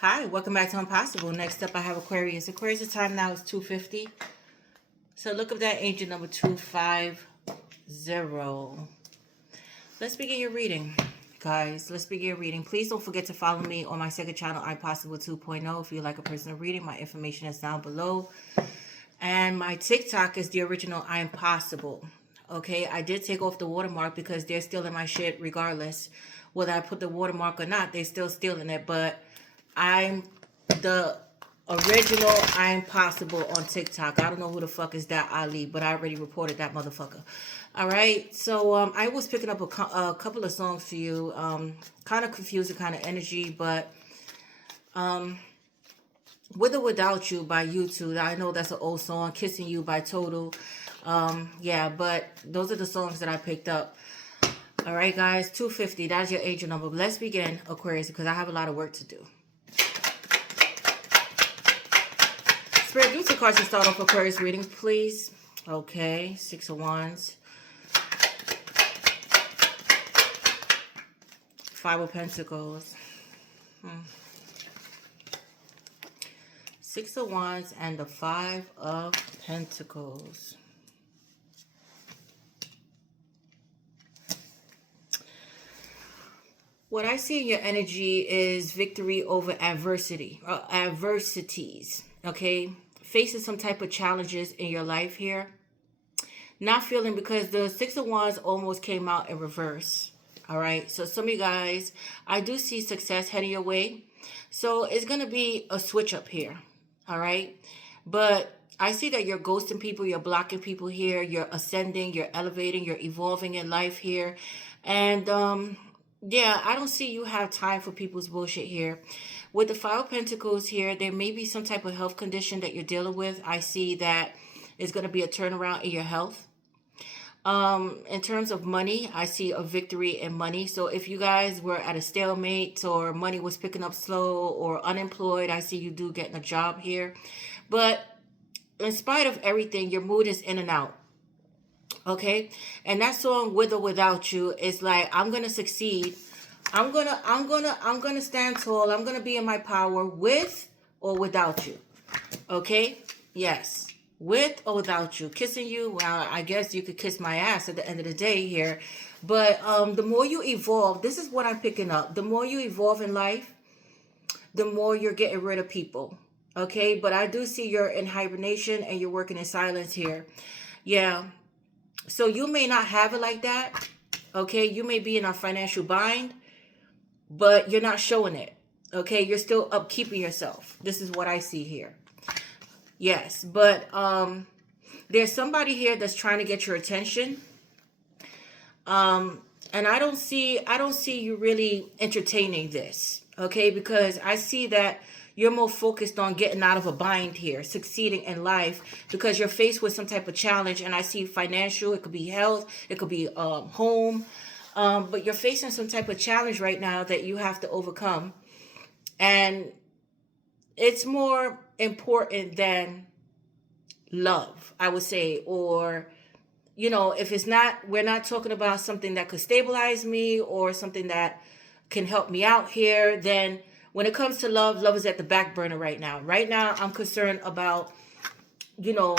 Hi, welcome back to Impossible. Next up, I have Aquarius. Aquarius' time now is 2:50. So look up that angel number 250. Let's begin your reading, guys. Let's begin your reading. Please don't forget to follow me on my second channel, Impossible 2.0. If you like a personal reading, my information is down below. And my TikTok is the original I Am Possible. Okay, I did take off the watermark because they're still in my shit regardless. Whether I put the watermark or not, they're still stealing it. But I'm the original I Am Possible on TikTok. I don't know who the fuck is that Ali, but I already reported that motherfucker. All right, so I was picking up a couple of songs for you. Kind of confusing kind of energy, but With or Without You by YouTube. I know that's an old song. Kissing You by Total. Yeah, but those are the songs that I picked up. All right, guys, 250. That's your angel number. Let's begin, Aquarius, because I have a lot of work to do. Spirit, give me some cards to start off Aquarius reading, please. Okay, Six of Wands. Five of Pentacles. Six of Wands and the Five of Pentacles. What I see in your energy is victory over adversities, okay? Facing some type of challenges in your life here. Not feeling, because the Six of Wands almost came out in reverse, all right? So some of you guys, I do see success heading your way. So it's going to be a switch up here, all right? But I see that you're ghosting people, you're blocking people here, you're ascending, you're elevating, you're evolving in life here. And, yeah, I don't see you have time for people's bullshit here. With the Five of Pentacles here, there may be some type of health condition that you're dealing with. I see that it's going to be a turnaround in your health. In terms of money, I see a victory in money. So if you guys were at a stalemate or money was picking up slow or unemployed, I see you do getting a job here. But in spite of everything, your mood is in and out. Okay, and that song With or Without You is like, I'm gonna succeed. I'm gonna stand tall. I'm gonna be in my power with or without you. Okay, yes, with or without you. Kissing you, well, I guess you could kiss my ass at the end of the day here. But the more you evolve, this is what I'm picking up. The more you evolve in life, the more you're getting rid of people. Okay, but I do see you're in hibernation and you're working in silence here. Yeah. So you may not have it like that, okay? You may be in a financial bind, but you're not showing it, okay? You're still upkeeping yourself. This is what I see here. Yes, but there's somebody here that's trying to get your attention. And I don't see you really entertaining this, okay? Because I see that you're more focused on getting out of a bind here, succeeding in life, because you're faced with some type of challenge. And I see financial, it could be health, it could be home. But you're facing some type of challenge right now that you have to overcome. And it's more important than love, I would say. Or, you know, if it's not, we're not talking about something that could stabilize me or something that can help me out here, then when it comes to love, love is at the back burner right now. Right now, I'm concerned about, you know,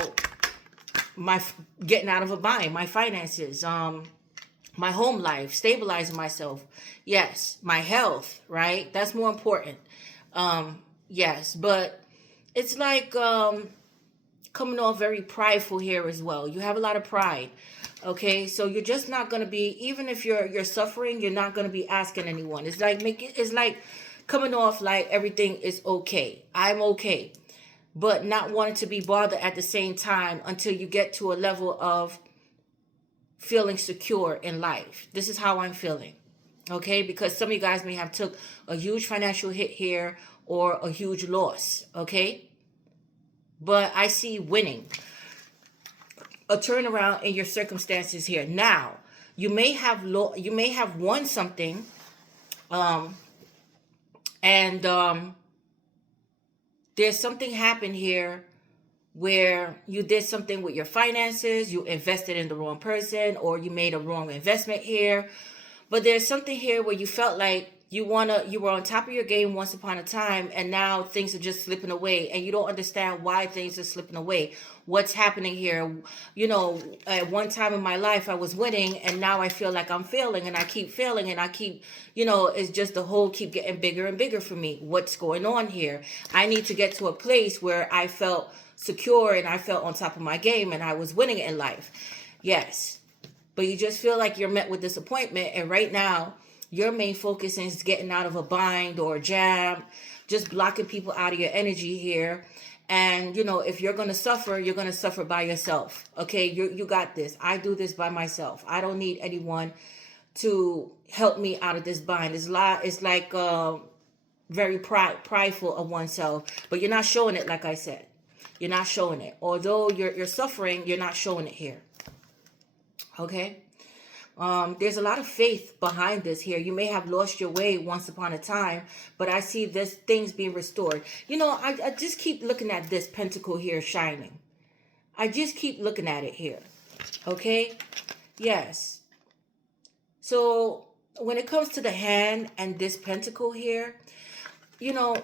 my getting out of a bind, my finances, my home life, stabilizing myself. Yes, my health, right? That's more important. Yes, but it's like coming off very prideful here as well. You have a lot of pride. Okay, so you're just not gonna be, even if you're suffering, you're not gonna be asking anyone. It's like coming off like everything is okay. I'm okay. But not wanting to be bothered at the same time until you get to a level of feeling secure in life. This is how I'm feeling. Okay, because some of you guys may have took a huge financial hit here or a huge loss. Okay, but I see winning. A turnaround in your circumstances here. Now, you may have won something, and there's something happened here where you did something with your finances, you invested in the wrong person, or you made a wrong investment here. But there's something here where you felt like You were on top of your game once upon a time, and now things are just slipping away, and you don't understand why things are slipping away. What's happening here? At one time in my life I was winning, and now I feel like I'm failing, and I keep failing, and I keep, it's just the hole keep getting bigger and bigger for me. What's going on here? I need to get to a place where I felt secure and I felt on top of my game and I was winning in life. Yes. But you just feel like you're met with disappointment, and right now your main focus is getting out of a bind or a jam, just blocking people out of your energy here. And, if you're going to suffer, you're going to suffer by yourself. Okay, you got this. I do this by myself. I don't need anyone to help me out of this bind. It's like very prideful of oneself, but you're not showing it. Like I said, you're not showing it. Although you're suffering, you're not showing it here. Okay. There's a lot of faith behind this here. You may have lost your way once upon a time, but I see this things being restored. I just keep looking at this pentacle here shining. I just keep looking at it here. Okay? Yes. So when it comes to the hand and this pentacle here,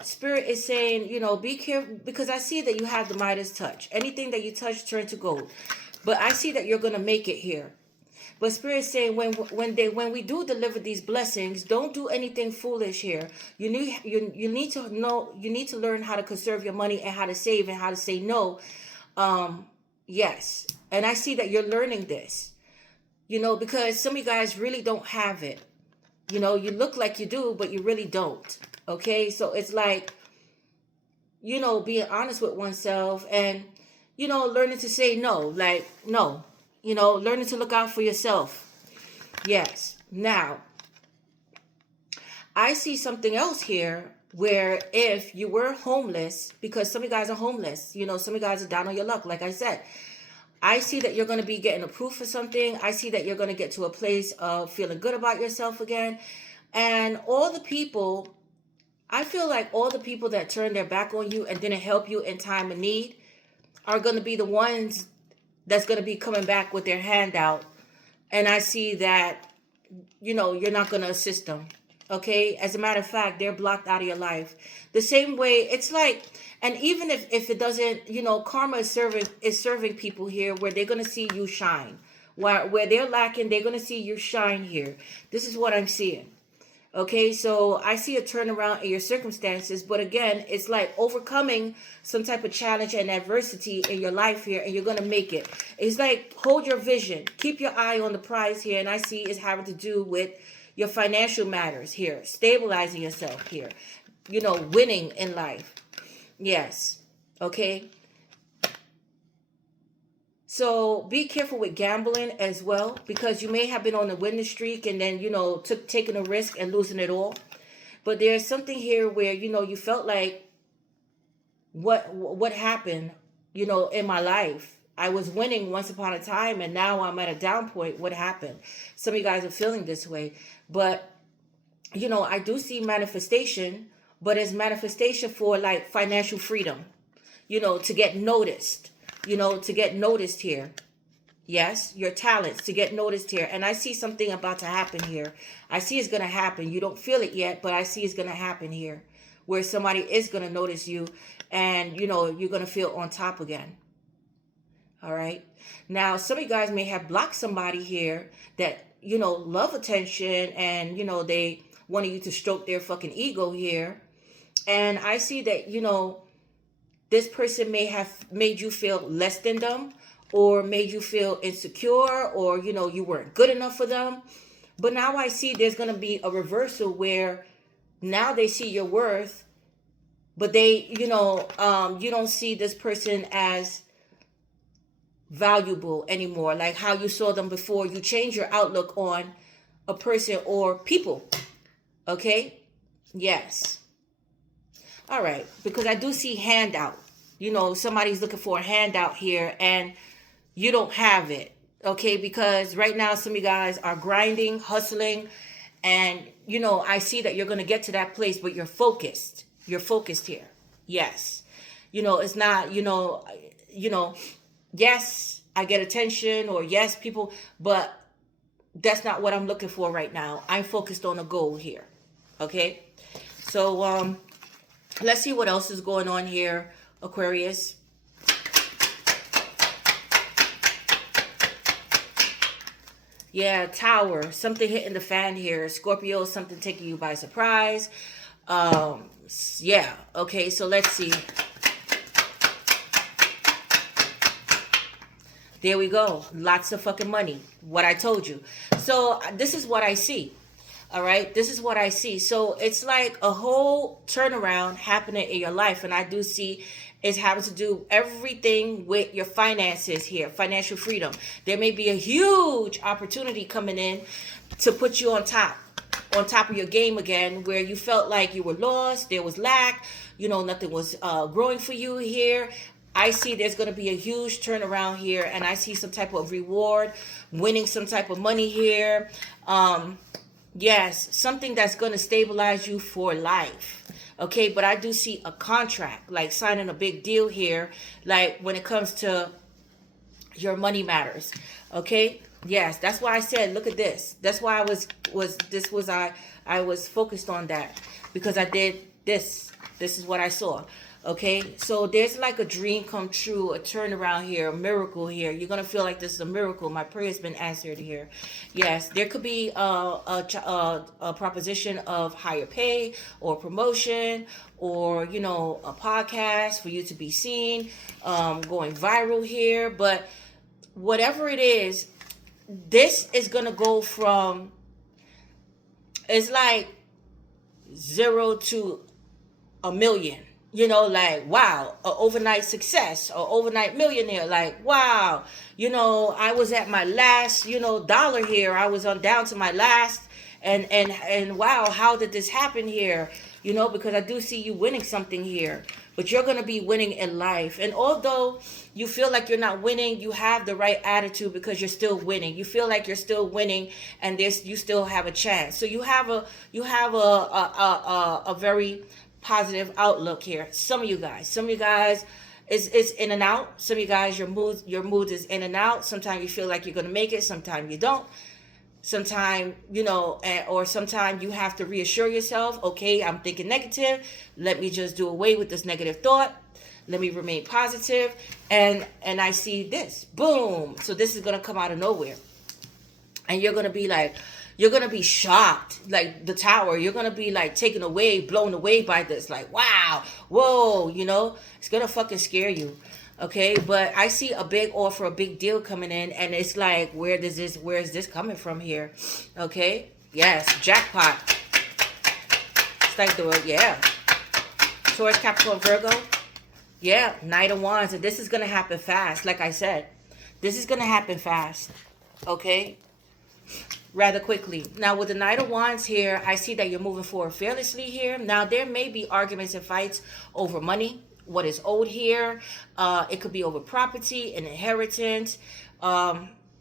Spirit is saying, be careful, because I see that you have the Midas touch. Anything that you touch turn to gold. But I see that you're going to make it here. But Spirit is saying when we do deliver these blessings, don't do anything foolish here. You need to know, you need to learn how to conserve your money and how to save and how to say no. Yes. And I see that you're learning this. Because some of you guys really don't have it. You look like you do, but you really don't. Okay? So it's like, being honest with oneself and, learning to say no. Like, no. Learning to look out for yourself. Yes. Now, I see something else here where if you were homeless, because some of you guys are homeless, some of you guys are down on your luck, like I said. I see that you're going to be getting approved for something. I see that you're going to get to a place of feeling good about yourself again. And I feel like all the people that turned their back on you and didn't help you in time of need are going to be the ones that's going to be coming back with their hand out. And I see that, you're not going to assist them. Okay? As a matter of fact, they're blocked out of your life. The same way, it's like, and even if it doesn't, karma is serving people here where they're going to see you shine. Where they're lacking, they're going to see you shine here. This is what I'm seeing. Okay, so I see a turnaround in your circumstances, but again, it's like overcoming some type of challenge and adversity in your life here, and you're going to make it. It's like, hold your vision. Keep your eye on the prize here, and I see it's having to do with your financial matters here, stabilizing yourself here, winning in life. Yes, okay. So be careful with gambling as well, because you may have been on a winning streak and then, taking a risk and losing it all. But there's something here where, you felt like what happened, in my life. I was winning once upon a time and now I'm at a down point. What happened? Some of you guys are feeling this way. But, I do see manifestation, but it's manifestation for like financial freedom, to get noticed. To get noticed here. Yes, your talents to get noticed here. And I see something about to happen here. I see it's going to happen. You don't feel it yet, but I see it's going to happen here. Where somebody is going to notice you and, you're going to feel on top again. All right. Now, some of you guys may have blocked somebody here that, love attention and, they wanted you to stroke their fucking ego here. And I see that, this person may have made you feel less than them or made you feel insecure or, you weren't good enough for them. But now I see there's going to be a reversal where now they see your worth, but they, you don't see this person as valuable anymore. Like how you saw them before. You change your outlook on a person or people. Okay? Yes. All right, because I do see handout. Somebody's looking for a handout here and you don't have it. Okay, because right now some of you guys are grinding, hustling, and I see that you're going to get to that place, but you're focused. You're focused here. Yes. It's not, yes, I get attention or yes, people, but that's not what I'm looking for right now. I'm focused on a goal here. Okay. So let's see what else is going on here, Aquarius. Yeah, Tower. Something hitting the fan here. Scorpio, something taking you by surprise. Yeah. Okay, so let's see. There we go. Lots of fucking money. What I told you. So this is what I see. All right. This is what I see. So it's like a whole turnaround happening in your life. And I do see it's having to do everything with your finances here, financial freedom. There may be a huge opportunity coming in to put you on top of your game again, where you felt like you were lost, there was lack, nothing was growing for you here. I see there's going to be a huge turnaround here, and I see some type of reward, winning some type of money here. Yes, something that's going to stabilize you for life. Okay, but I do see a contract, like signing a big deal here, like when it comes to your money matters. Okay? Yes, that's why I said, look at this. That's why I was focused on that, because I did this. This is what I saw. Okay, so there's like a dream come true, a turnaround here, a miracle here. You're gonna feel like this is a miracle. My prayer has been answered here. Yes, there could be a proposition of higher pay or promotion, or a podcast for you to be seen, going viral here. But whatever it is, this is gonna go from, it's like 0 to a million. Like, wow, an overnight success, or overnight millionaire. Like, wow, I was at my last, dollar here. I was on down to my last, and wow, how did this happen here? Because I do see you winning something here, but you're going to be winning in life. And although you feel like you're not winning, you have the right attitude, because you're still winning. You feel like you're still winning, and you still have a chance. So you have a very positive outlook here. Some of you guys is in and out. Some of you guys, your mood is in and out. Sometimes you feel like you're going to make it, sometimes you don't. Sometimes, or sometimes you have to reassure yourself, okay, I'm thinking negative, let me just do away with this negative thought, let me remain positive. And I see this, boom. So this is going to come out of nowhere, and you're going to be like, you're going to be shocked, like the Tower. You're going to be like taken away, blown away by this. Like, wow, whoa, it's going to fucking scare you. Okay, but I see a big offer, a big deal coming in, and it's like, where is this coming from here? Okay, yes, jackpot. It's like Taurus, Capricorn, Virgo. Yeah, Knight of Wands, and this is going to happen fast. Like I said, this is going to happen fast. Okay, rather quickly. Now with the Knight of Wands here, I see that you're moving forward fearlessly here. Now there may be arguments and fights over money, what is owed here. It could be over property, an inheritance.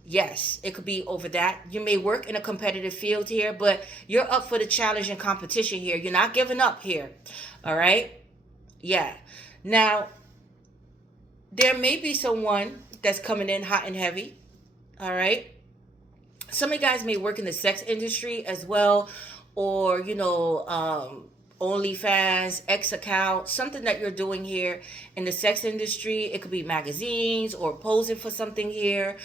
Yes, it could be over that. You may work in a competitive field here, but you're up for the challenge and competition here. You're not giving up here. All right? Yeah. Now, there may be someone that's coming in hot and heavy. All right? Some of you guys may work in the sex industry as well, or, OnlyFans, X account, something that you're doing here in the sex industry. It could be magazines or posing for something here.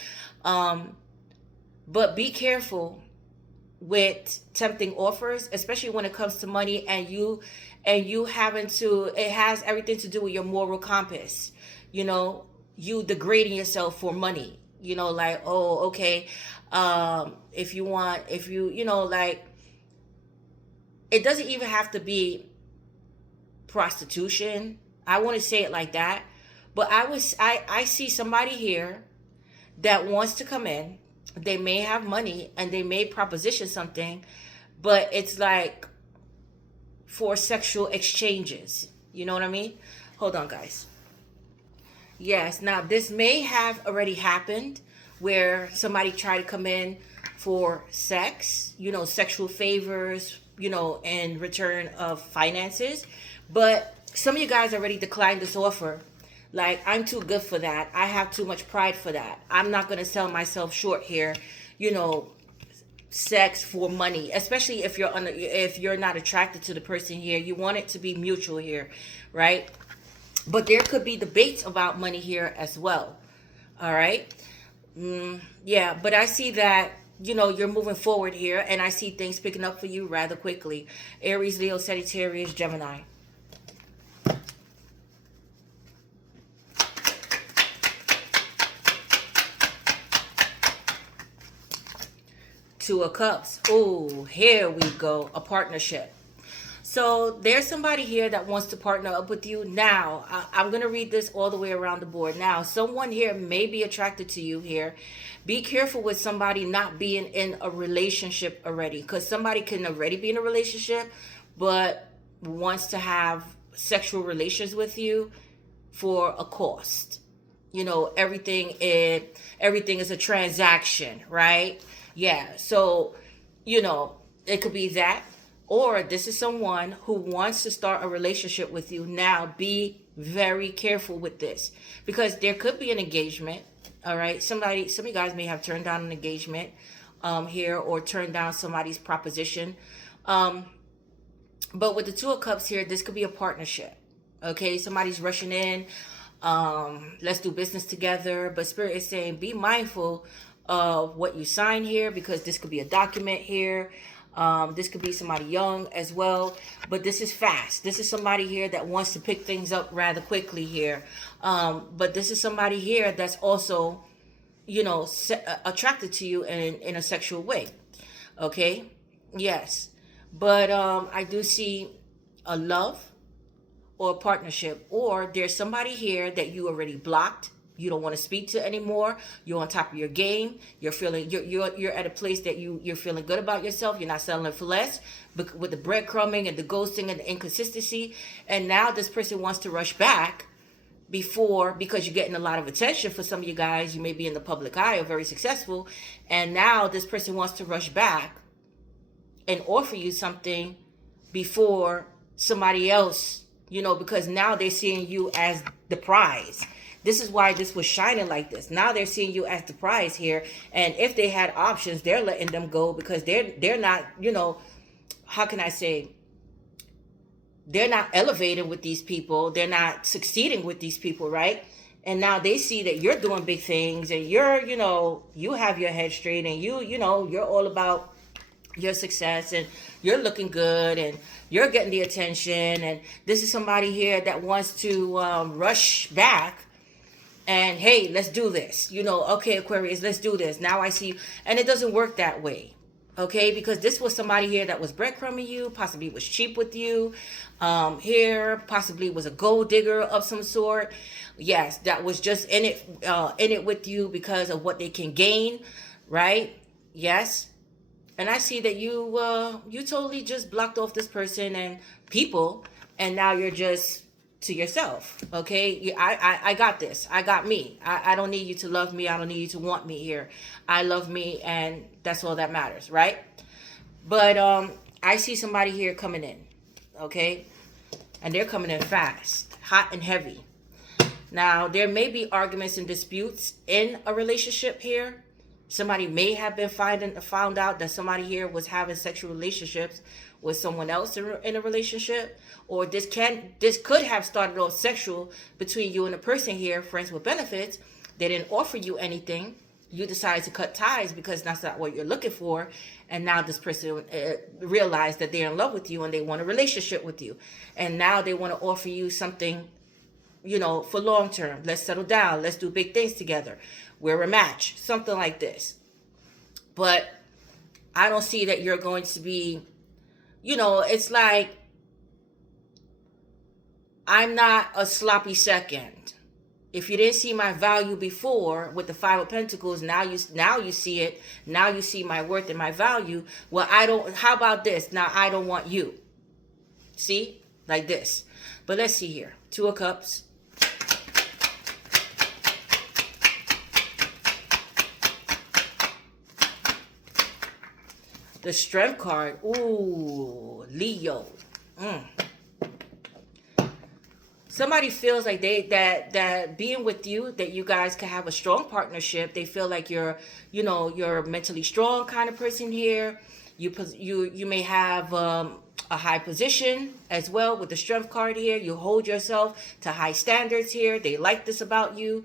But be careful with tempting offers, especially when it comes to money, and you having to, it has everything to do with your moral compass. You degrading yourself for money. Like, oh, okay. If you like, it doesn't even have to be prostitution. I want to say it like that. But I see somebody here that wants to come in. They may have money and they may proposition something, but it's like for sexual exchanges. You know what I mean? Hold on, guys. Yes, now this may have already happened, where somebody tried to come in for sex, sexual favors, in return of finances. But some of you guys already declined this offer. Like, I'm too good for that. I have too much pride for that. I'm not going to sell myself short here. sex for money, especially if you're not attracted to the person here. You want it to be mutual here, right? But there could be debates about money here as well. All right. Yeah, but I see that, you're moving forward here, and I see things picking up for you rather quickly. Aries, Leo, Sagittarius, Gemini. Two of Cups. Oh, here we go. A partnership. So there's somebody here that wants to partner up with you. Now, I'm going to read this all the way around the board. Now, someone here may be attracted to you here. Be careful with somebody not being in a relationship already, because somebody can already be in a relationship but wants to have sexual relations with you for a cost. Everything is a transaction, right? Yeah. So, it could be that, or this is someone who wants to start a relationship with you. Now, be very careful with this, because there could be an engagement. All right. Some of you guys may have turned down an engagement here, or turned down somebody's proposition. But with the Two of Cups here, this could be a partnership. Okay. Somebody's rushing in. Let's do business together. But Spirit is saying, be mindful of what you sign here, because this could be a document here. This could be somebody young as well, but this is fast. This is somebody here that wants to pick things up rather quickly here. But this is somebody here that's also, attracted to you in a sexual way. Okay. Yes. But I do see a love or a partnership, or there's somebody here that you already blocked. You don't want to speak to anymore. You're on top of your game. You're feeling you're at a place that you're feeling good about yourself. You're not settling for less, but with the breadcrumbing and the ghosting and the inconsistency. And now this person wants to rush back because you're getting a lot of attention. For some of you guys, you may be in the public eye or very successful, and now this person wants to rush back and offer you something before somebody else, because now they're seeing you as the prize. This is why this was shining like this. Now they're seeing you as the prize here. And if they had options, they're letting them go, because they're not, how can I say, they're not elevating with these people. They're not succeeding with these people, right? And now they see that you're doing big things, and you're, you have your head straight, and you're all about your success, and you're looking good, and you're getting the attention. And this is somebody here that wants to rush back. And hey, let's do this. Okay, Aquarius, let's do this. Now I see you. And it doesn't work that way. Okay, because this was somebody here that was breadcrumbing you, possibly was cheap with you. Here, possibly was a gold digger of some sort. Yes, that was just in it with you because of what they can gain, right? Yes. And I see that you totally just blocked off this person and people, and now you're just to yourself. Okay, I got this. I got me. I don't need you to love me. I don't need you to want me here. I love me, and that's all that matters, right? But I see somebody here coming in, okay, and they're coming in fast, hot and heavy. Now there may be arguments and disputes in a relationship here. Somebody may have been found out that somebody here was having sexual relationships with someone else in a relationship, or this could have started off sexual between you and a person here, friends with benefits. They didn't offer you anything. You decided to cut ties because that's not what you're looking for, and now this person realized that they're in love with you and they want a relationship with you, and now they want to offer you something, for long term. Let's settle down. Let's do big things together. We're a match, something like this. But I don't see that you're going to be, it's like, I'm not a sloppy second. If you didn't see my value before with the Five of Pentacles, now you see it. Now you see my worth and my value. Well, how about this? Now I don't want you. See? Like this. But let's see here. Two of Cups. The Strength card. Ooh, Leo. Somebody feels like that being with you, that you guys can have a strong partnership. They feel like you're a mentally strong kind of person here. You may have a high position as well with the strength card here. You hold yourself to high standards here. They like this about you,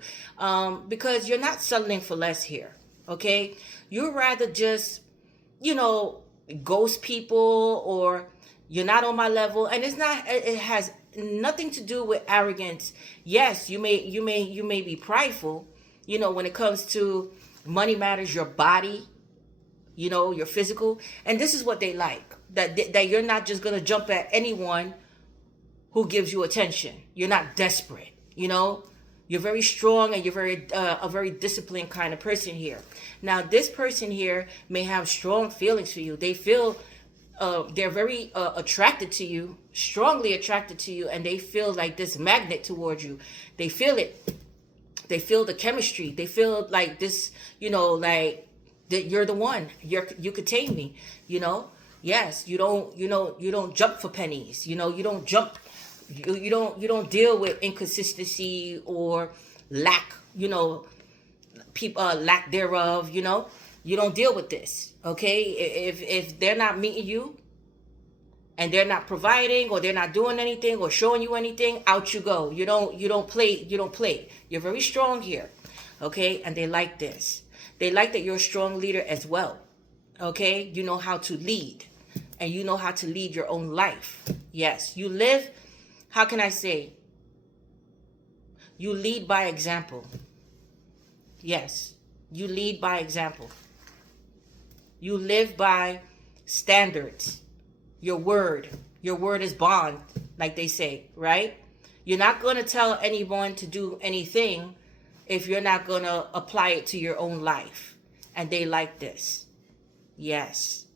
because you're not settling for less here. Okay, you'd rather just, you know, ghost people, or you're not on my level. And it's not, it has nothing to do with arrogance. Yes, you may be prideful, you know, when it comes to money matters, your body, you know, your physical. And this is what they like, that you're not just going to jump at anyone who gives you attention. You're not desperate, you know. You're very strong, and you're very a very disciplined kind of person here. Now, this person here may have strong feelings for you. They feel they're very attracted to you, strongly attracted to you, and they feel like this magnet towards you. They feel it. They feel the chemistry. They feel like this, you know, like that you're the one. You could tame me, you know. Yes, you don't jump for pennies. You know, you don't jump. You don't deal with inconsistency or lack, you know, people lack thereof. You know, you don't deal with this. Okay, if they're not meeting you, and they're not providing, or they're not doing anything or showing you anything, out you go. You don't play. You're very strong here. Okay, and they like this. They like that you're a strong leader as well. Okay, you know how to lead, and you know how to lead your own life. Yes, you live, how can I say? You lead by example. Yes, you lead by example. You live by standards. Your word is bond, like they say, right? You're not going to tell anyone to do anything if you're not going to apply it to your own life. And they like this. Yes.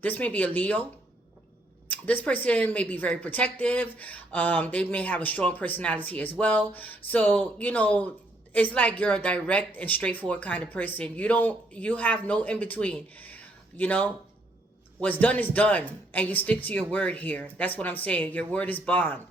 This may be a Leo. This person may be very protective. They may have a strong personality as well. So, you know, it's like you're a direct and straightforward kind of person. You have no in between. You know, what's done is done, and you stick to your word here. That's what I'm saying. Your word is bond.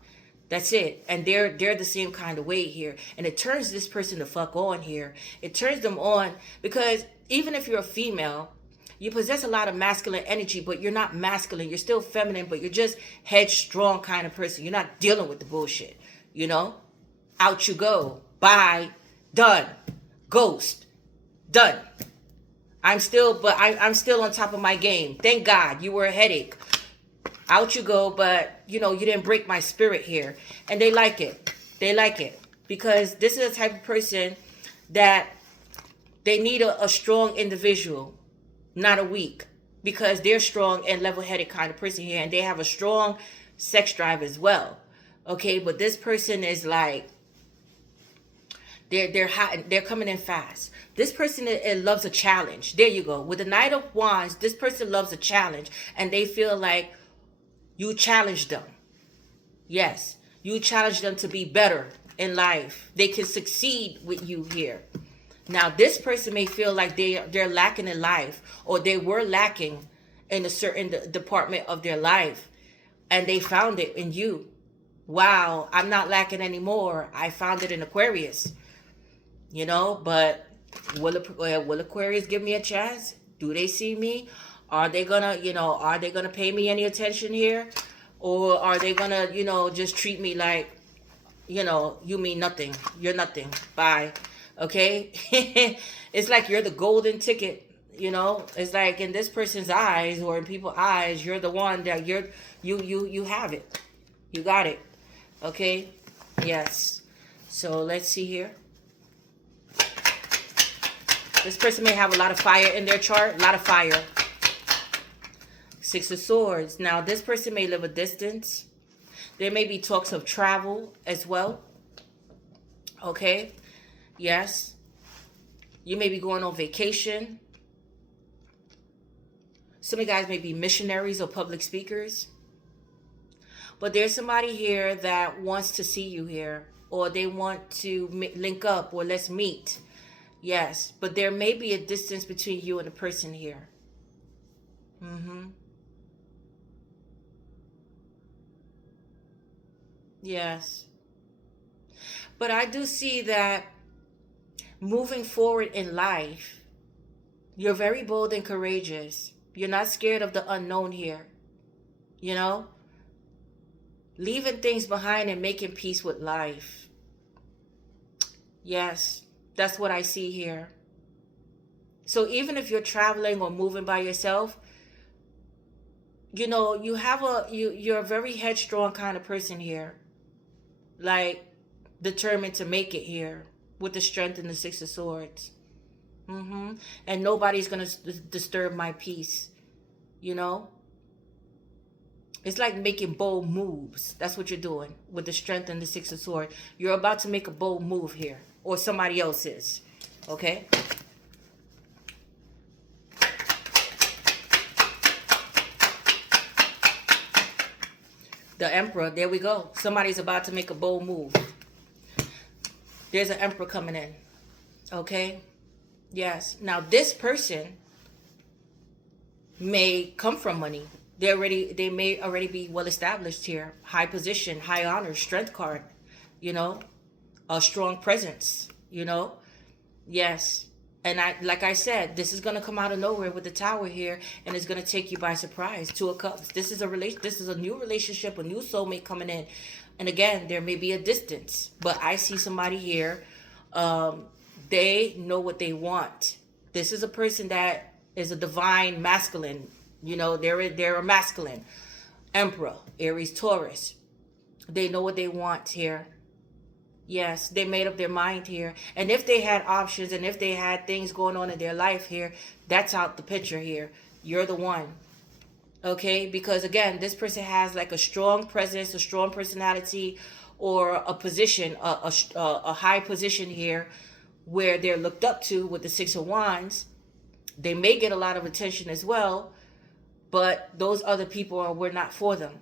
That's it. And they're the same kind of way here. And it turns this person the fuck on here. It turns them on, because even if you're a female, you possess a lot of masculine energy, but you're not masculine. You're still feminine, but you're just headstrong kind of person. You're not dealing with the bullshit. You know? Out you go. Bye. Done. Ghost. Done. I'm still on top of my game. Thank God. You were a headache. Out you go, but you know, you didn't break my spirit here. And they like it. They like it. Because this is the type of person that they need a strong individual, not a weak. Because they're strong and level-headed kind of person here, and they have a strong sex drive as well. Okay, but this person is like, they're hot, they're coming in fast. This person it loves a challenge. There you go. With the Knight of Wands, this person loves a challenge, and they feel like you challenge them. Yes, you challenge them to be better in life. They can succeed with you here. Now, this person may feel like they're lacking in life, or they were lacking in a certain department of their life, and they found it in you. Wow, I'm not lacking anymore. I found it in Aquarius. You know, but will Aquarius give me a chance? Do they see me? Are they gonna pay me any attention here? Or are they gonna, just treat me like, you mean nothing. You're nothing. Bye. Okay? It's like you're the golden ticket, It's like in this person's eyes, or in people's eyes, you're the one that you have it. You got it. Okay? Yes. So let's see here. This person may have a lot of fire in their chart. A lot of fire. Six of Swords. Now, this person may live a distance. There may be talks of travel as well. Okay? Yes. You may be going on vacation. Some of you guys may be missionaries or public speakers. But there's somebody here that wants to see you here. Or they want to link up, or let's meet. Yes, but there may be a distance between you and the person here. Yes. But I do see that moving forward in life, you're very bold and courageous. You're not scared of the unknown here. You know, leaving things behind and making peace with life. Yes, that's what I see here. So even if you're traveling or moving by yourself, you know, you're a very headstrong kind of person here. Like, determined to make it here with the strength and the Six of Swords. And nobody's going to disturb my peace, you know? It's like making bold moves. That's what you're doing with the strength and the Six of Swords. You're about to make a bold move here, or somebody else is. Okay? The Emperor, there we go. Somebody's about to make a bold move. There's an Emperor coming in. Okay? Yes. Now, this person may come from money. They may already be well established here. High position, high honor, strength card, you know, a strong presence, you know. Yes. And like I said, this is going to come out of nowhere with the Tower here, and it's going to take you by surprise. Two of Cups. This is a new relationship, a new soulmate coming in. And again, there may be a distance, but I see somebody here. They know what they want. This is a person that is a divine masculine. You know, they're a masculine. Emperor, Aries, Taurus. They know what they want here. Yes, they made up their mind here. And if they had options and if they had things going on in their life here, that's out the picture here. You're the one. Okay? Because again, this person has like a strong presence, a strong personality, or a position, a high position here where they're looked up to with the Six of Wands. They may get a lot of attention as well, but those other people were not for them.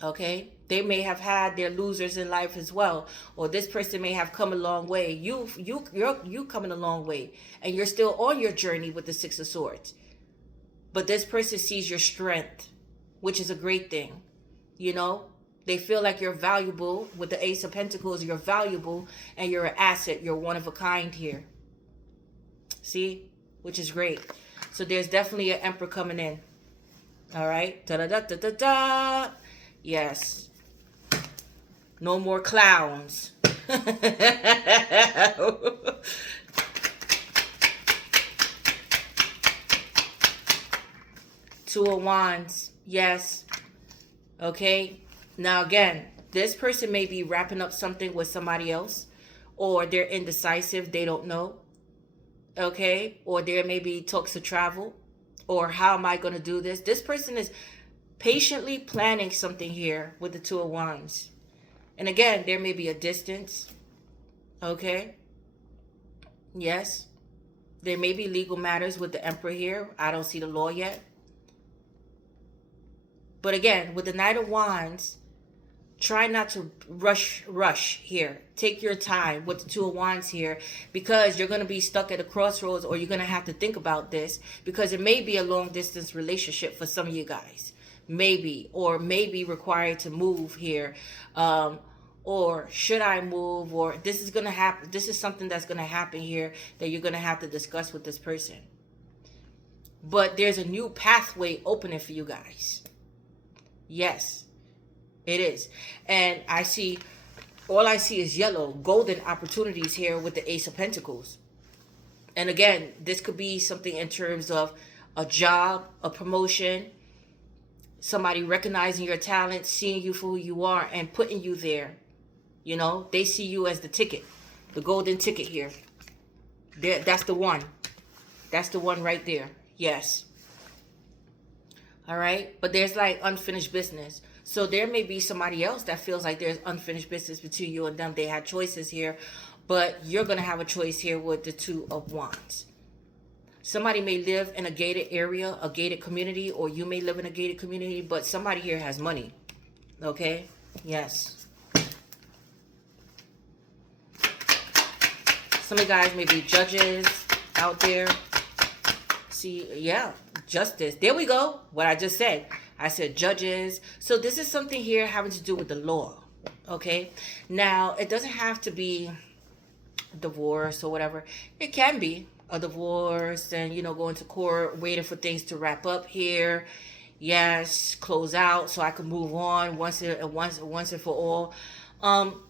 Okay? They may have had their losers in life as well, or this person may have come a long way. You coming a long way, and you're still on your journey with the Six of Swords. But this person sees your strength, which is a great thing. You know, they feel like you're valuable. With the Ace of Pentacles, you're valuable and you're an asset. You're one of a kind here. See? Which is great. So there's definitely an Emperor coming in. All right. Da-da-da-da-da-da. Yes. No more clowns. Two of Wands. Yes. Okay. Now again, this person may be wrapping up something with somebody else, or they're indecisive. They don't know. Okay. Or there may be talks of travel, or how am I going to do this? This person is patiently planning something here with the Two of Wands. And again, there may be a distance. Okay. Yes. There may be legal matters with the Emperor here. I don't see the law yet. But again, with the Knight of Wands, try not to rush here. Take your time with the Two of Wands here, because you're going to be stuck at a crossroads, or you're going to have to think about this, because it may be a long distance relationship for some of you guys. Maybe, or maybe required to move here. Or should I move? Or this is going to happen. This is something that's going to happen here that you're going to have to discuss with this person. But there's a new pathway opening for you guys. Yes, it is. And all I see is yellow, golden opportunities here with the Ace of Pentacles. And again, this could be something in terms of a job, a promotion, somebody recognizing your talent, seeing you for who you are, and putting you there. You know, they see you as the ticket, the golden ticket here. That's the one. That's the one right there. Yes. All right. But there's like unfinished business. So there may be somebody else that feels like there's unfinished business between you and them. They had choices here, but you're going to have a choice here with the Two of Wands. Somebody may live in a gated area, a gated community, or you may live in a gated community, but somebody here has money. Okay? Yes. Some of you guys may be judges out there. See, yeah, justice. There we go. What I just said. I said judges. So this is something here having to do with the law. Okay. Now, it doesn't have to be divorce or whatever. It can be a divorce and, going to court, waiting for things to wrap up here. Yes, close out so I can move on once and for all. Um,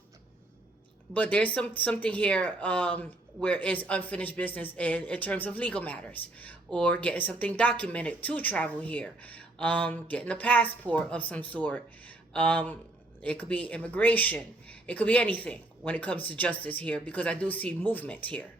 but there's something here where it's unfinished business in terms of legal matters, or getting something documented to travel here, getting a passport of some sort. um, it could be immigration, it could be anything when it comes to justice here, because I do see movement here,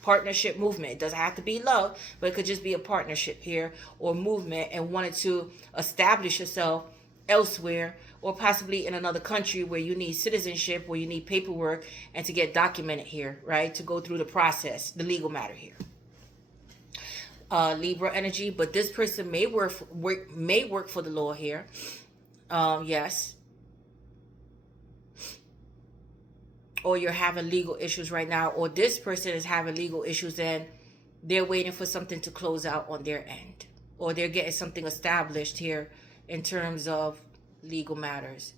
partnership movement. It doesn't have to be love, but it could just be a partnership here or movement, and wanted to establish yourself elsewhere, or possibly in another country where you need citizenship, where you need paperwork, and to get documented here, right? To go through the process, the legal matter here. Libra energy, but this person may work for the law here. Yes. Or you're having legal issues right now, or this person is having legal issues and they're waiting for something to close out on their end, or they're getting something established here in terms of legal matters,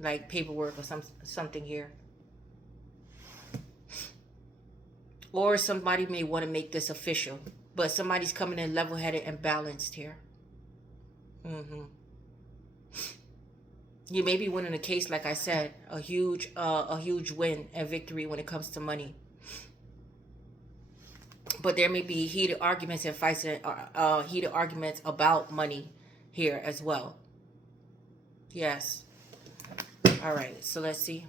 like paperwork or something here. Or somebody may want to make this official, but somebody's coming in level-headed and balanced here. You may be winning a case, like I said, a huge win and victory when it comes to money. But there may be heated arguments and fights, heated arguments about money here as well. Yes. All right. So let's see.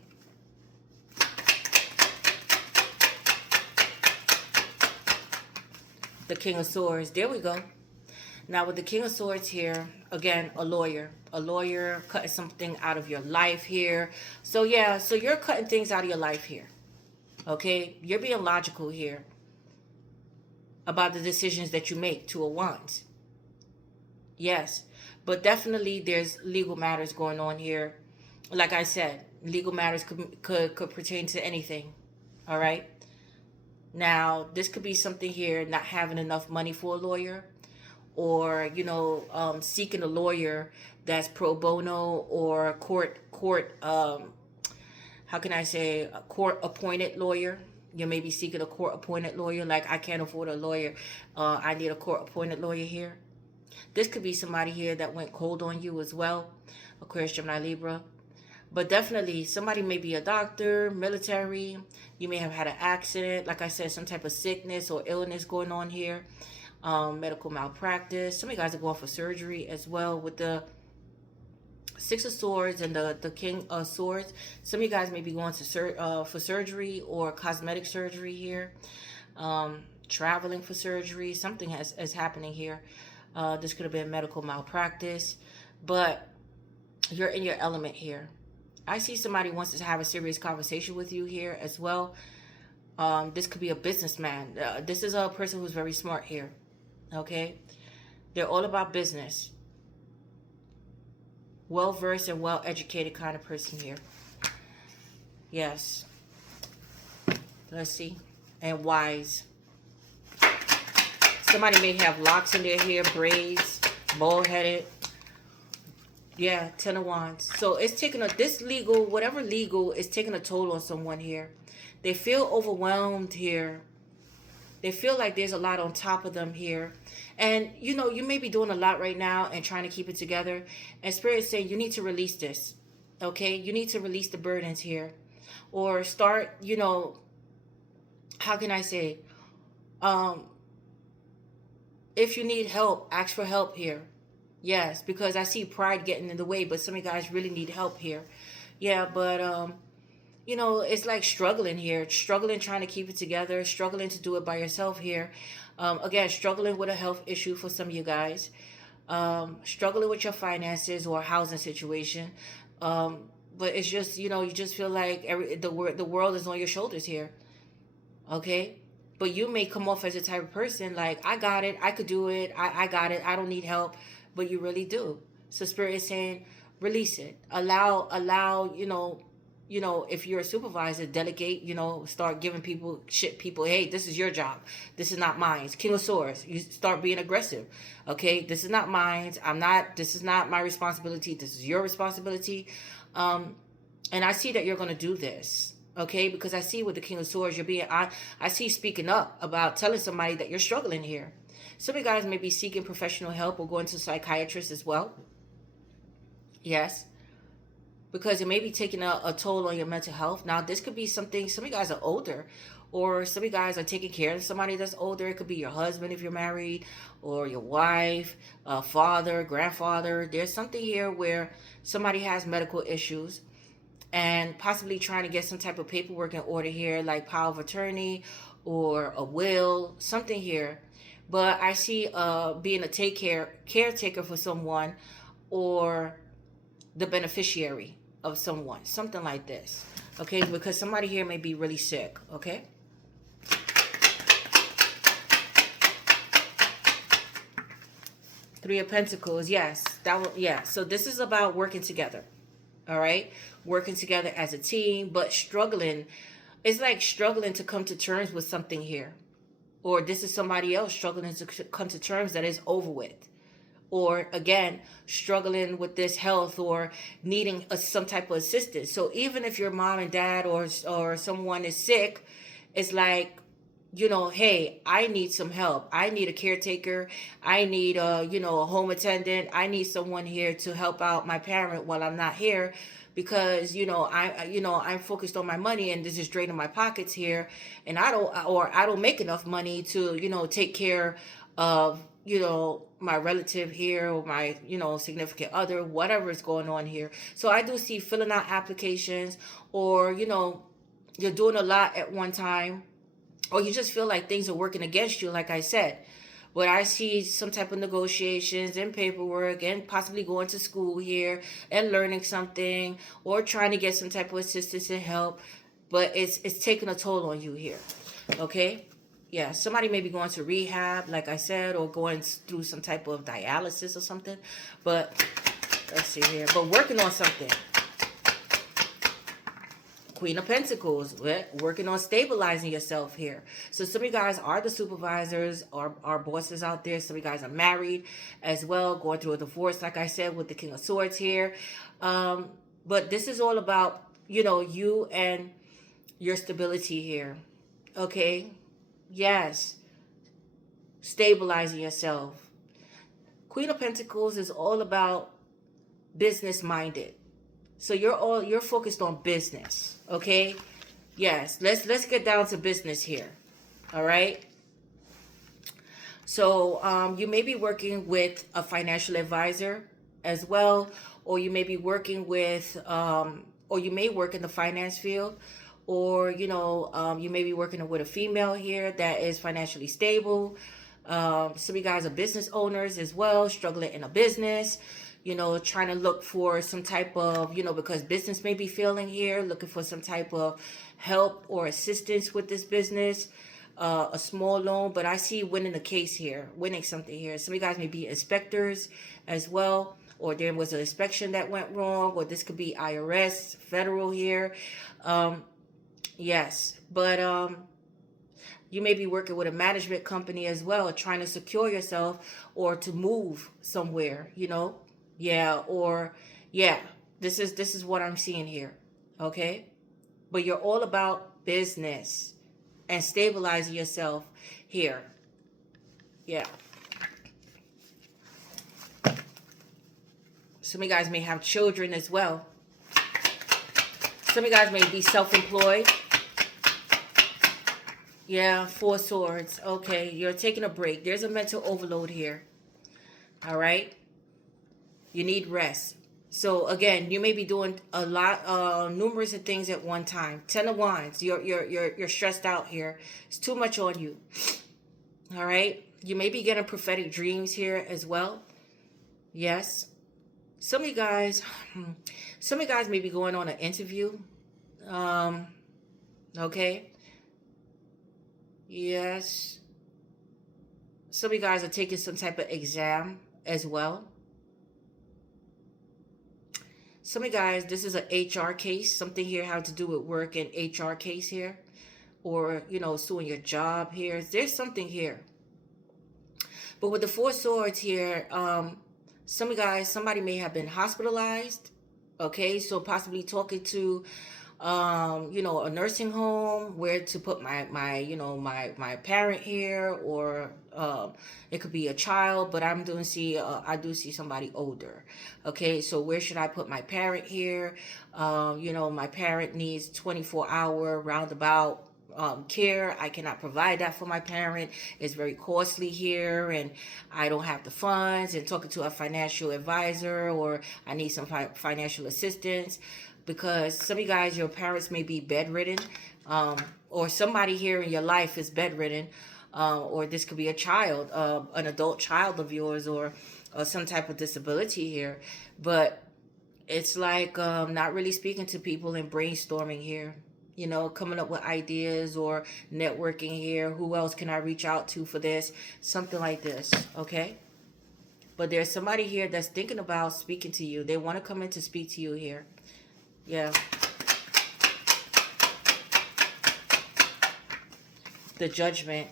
The King of Swords. There we go. Now with the King of Swords here, again, a lawyer cutting something out of your life here. So yeah, so you're cutting things out of your life here. Okay, you're being logical here about the decisions that you make. Two of Wands. Yes, but definitely there's legal matters going on here. Like I said, legal matters could pertain to anything. All right. Now this could be something here, not having enough money for a lawyer, or seeking a lawyer that's pro bono or court how can I say, a court appointed lawyer. You may be seeking a court appointed lawyer, like I can't afford a lawyer, I need a court appointed lawyer here. This could be somebody here that went cold on you as well, Aquarius, Gemini, Libra. But definitely somebody may be a doctor, military. You may have had an accident, like I said, some type of sickness or illness going on here. Medical malpractice. Some of you guys are going for surgery as well with the Six of Swords and the King of Swords. Some of you guys may be going to for surgery or cosmetic surgery here. Traveling for surgery. Something is happening here. This could have been medical malpractice, but you're in your element here. I see somebody wants to have a serious conversation with you here as well. This could be a businessman. This is a person who's very smart here. Okay, they're all about business. Well-versed and well-educated kind of person here. Yes. Let's see. And wise. Somebody may have locks in their hair, braids, bald-headed. Yeah, Ten of Wands. So it's taking whatever legal is taking a toll on someone here. They feel overwhelmed here. They feel like there's a lot on top of them here. And, you may be doing a lot right now and trying to keep it together. And Spirit is saying you need to release this. Okay? You need to release the burdens here. Or start, how can I say? If you need help, ask for help here. Yes, because I see pride getting in the way, but some of you guys really need help here. Yeah, but it's like struggling here, struggling trying to keep it together, struggling to do it by yourself here. Again, struggling with a health issue for some of you guys, struggling with your finances or housing situation. But it's just, you just feel like the world is on your shoulders here. Okay. But you may come off as a type of person like, I got it, I could do it, I got it, I don't need help. But you really do. So Spirit is saying, release it. Allow, if you're a supervisor, delegate, start giving people, hey, this is your job. This is not mine. It's King of Swords. You start being aggressive. Okay, this is not mine. This is not my responsibility. This is your responsibility. And I see that you're going to do this. Okay, because I see with the King of Swords, I see speaking up about telling somebody that you're struggling here. Some of you guys may be seeking professional help or going to a psychiatrist as well. Yes, because it may be taking a toll on your mental health. Now, this could be something, some of you guys are older, or some of you guys are taking care of somebody that's older. It could be your husband if you're married, or your wife, father, grandfather. There's something here where somebody has medical issues and possibly trying to get some type of paperwork in order here, like power of attorney or a will, something here. But I see being a caretaker for someone, or the beneficiary of someone, something like this. Okay, because somebody here may be really sick. Okay. Three of Pentacles. Yes, that will. Yeah. So this is about working together. All right, working together as a team, but struggling. It's like struggling to come to terms with something here, or this is somebody else struggling to come to terms that is over with, or again struggling with this health or needing some type of assistance. So even if your mom and dad or someone is sick, it's like, you know, hey, I need some help. I need a caretaker. I need a home attendant. I need someone here to help out my parent while I'm not here, because I'm focused on my money and this is draining my pockets here, and I don't make enough money to take care of my relative here, or my significant other, whatever is going on here. So I do see filling out applications, or you're doing a lot at one time, or you just feel like things are working against you, like I said. But I see some type of negotiations and paperwork, and possibly going to school here and learning something, or trying to get some type of assistance and help. But it's taking a toll on you here. Okay? Yeah, somebody may be going to rehab, like I said, or going through some type of dialysis or something. But let's see here. But working on something. Queen of Pentacles, working on stabilizing yourself here. So some of you guys are the supervisors or are bosses out there. Some of you guys are married as well, going through a divorce, like I said, with the King of Swords here. But this is all about, you and your stability here. Okay? Yes. Stabilizing yourself. Queen of Pentacles is all about business minded. So you're focused on business, okay? Yes, let's get down to business here. All right? So you may be working with a financial advisor as well, or you may be working with or you may work in the finance field, or you may be working with a female here that is financially stable. Some of you guys are business owners as well, struggling in a business, trying to look for some type of, because business may be failing here, looking for some type of help or assistance with this business, a small loan. But I see winning a case here, winning something here. Some of you guys may be inspectors as well, or there was an inspection that went wrong, or this could be IRS, federal here. Yes, but you may be working with a management company as well, trying to secure yourself or to move somewhere, Yeah, or yeah, this is what I'm seeing here. Okay? But you're all about business and stabilizing yourself here. Yeah. Some of you guys may have children as well. Some of you guys may be self-employed. Yeah, Four Swords. Okay, you're taking a break. There's a mental overload here. All right? You need rest. So again, you may be doing a lot, numerous of things at one time. Ten of Wands. You're stressed out here. It's too much on you. All right. You may be getting prophetic dreams here as well. Yes. Some of you guys may be going on an interview. Okay. Yes. Some of you guys are taking some type of exam as well. Some of you guys, this is an HR case. Something here having to do with work and HR case here. Or, suing your job here. There's something here. But with the Four Swords here, some of you guys, somebody may have been hospitalized. Okay, so possibly talking to a nursing home, where to put my parent here, or it could be a child, but I do see somebody older. Okay, so where should I put my parent here? My parent needs 24-hour roundabout care. I cannot provide that for my parent. It's very costly here, and I don't have the funds. And talking to a financial advisor, or I need some financial assistance, because some of you guys, your parents may be bedridden, or somebody here in your life is bedridden, or this could be a child, an adult child of yours, or some type of disability here. But it's like not really speaking to people and brainstorming here. Coming up with ideas or networking here. Who else can I reach out to for this? Something like this, okay? But there's somebody here that's thinking about speaking to you. They want to come in to speak to you here. Yeah. The Judgment.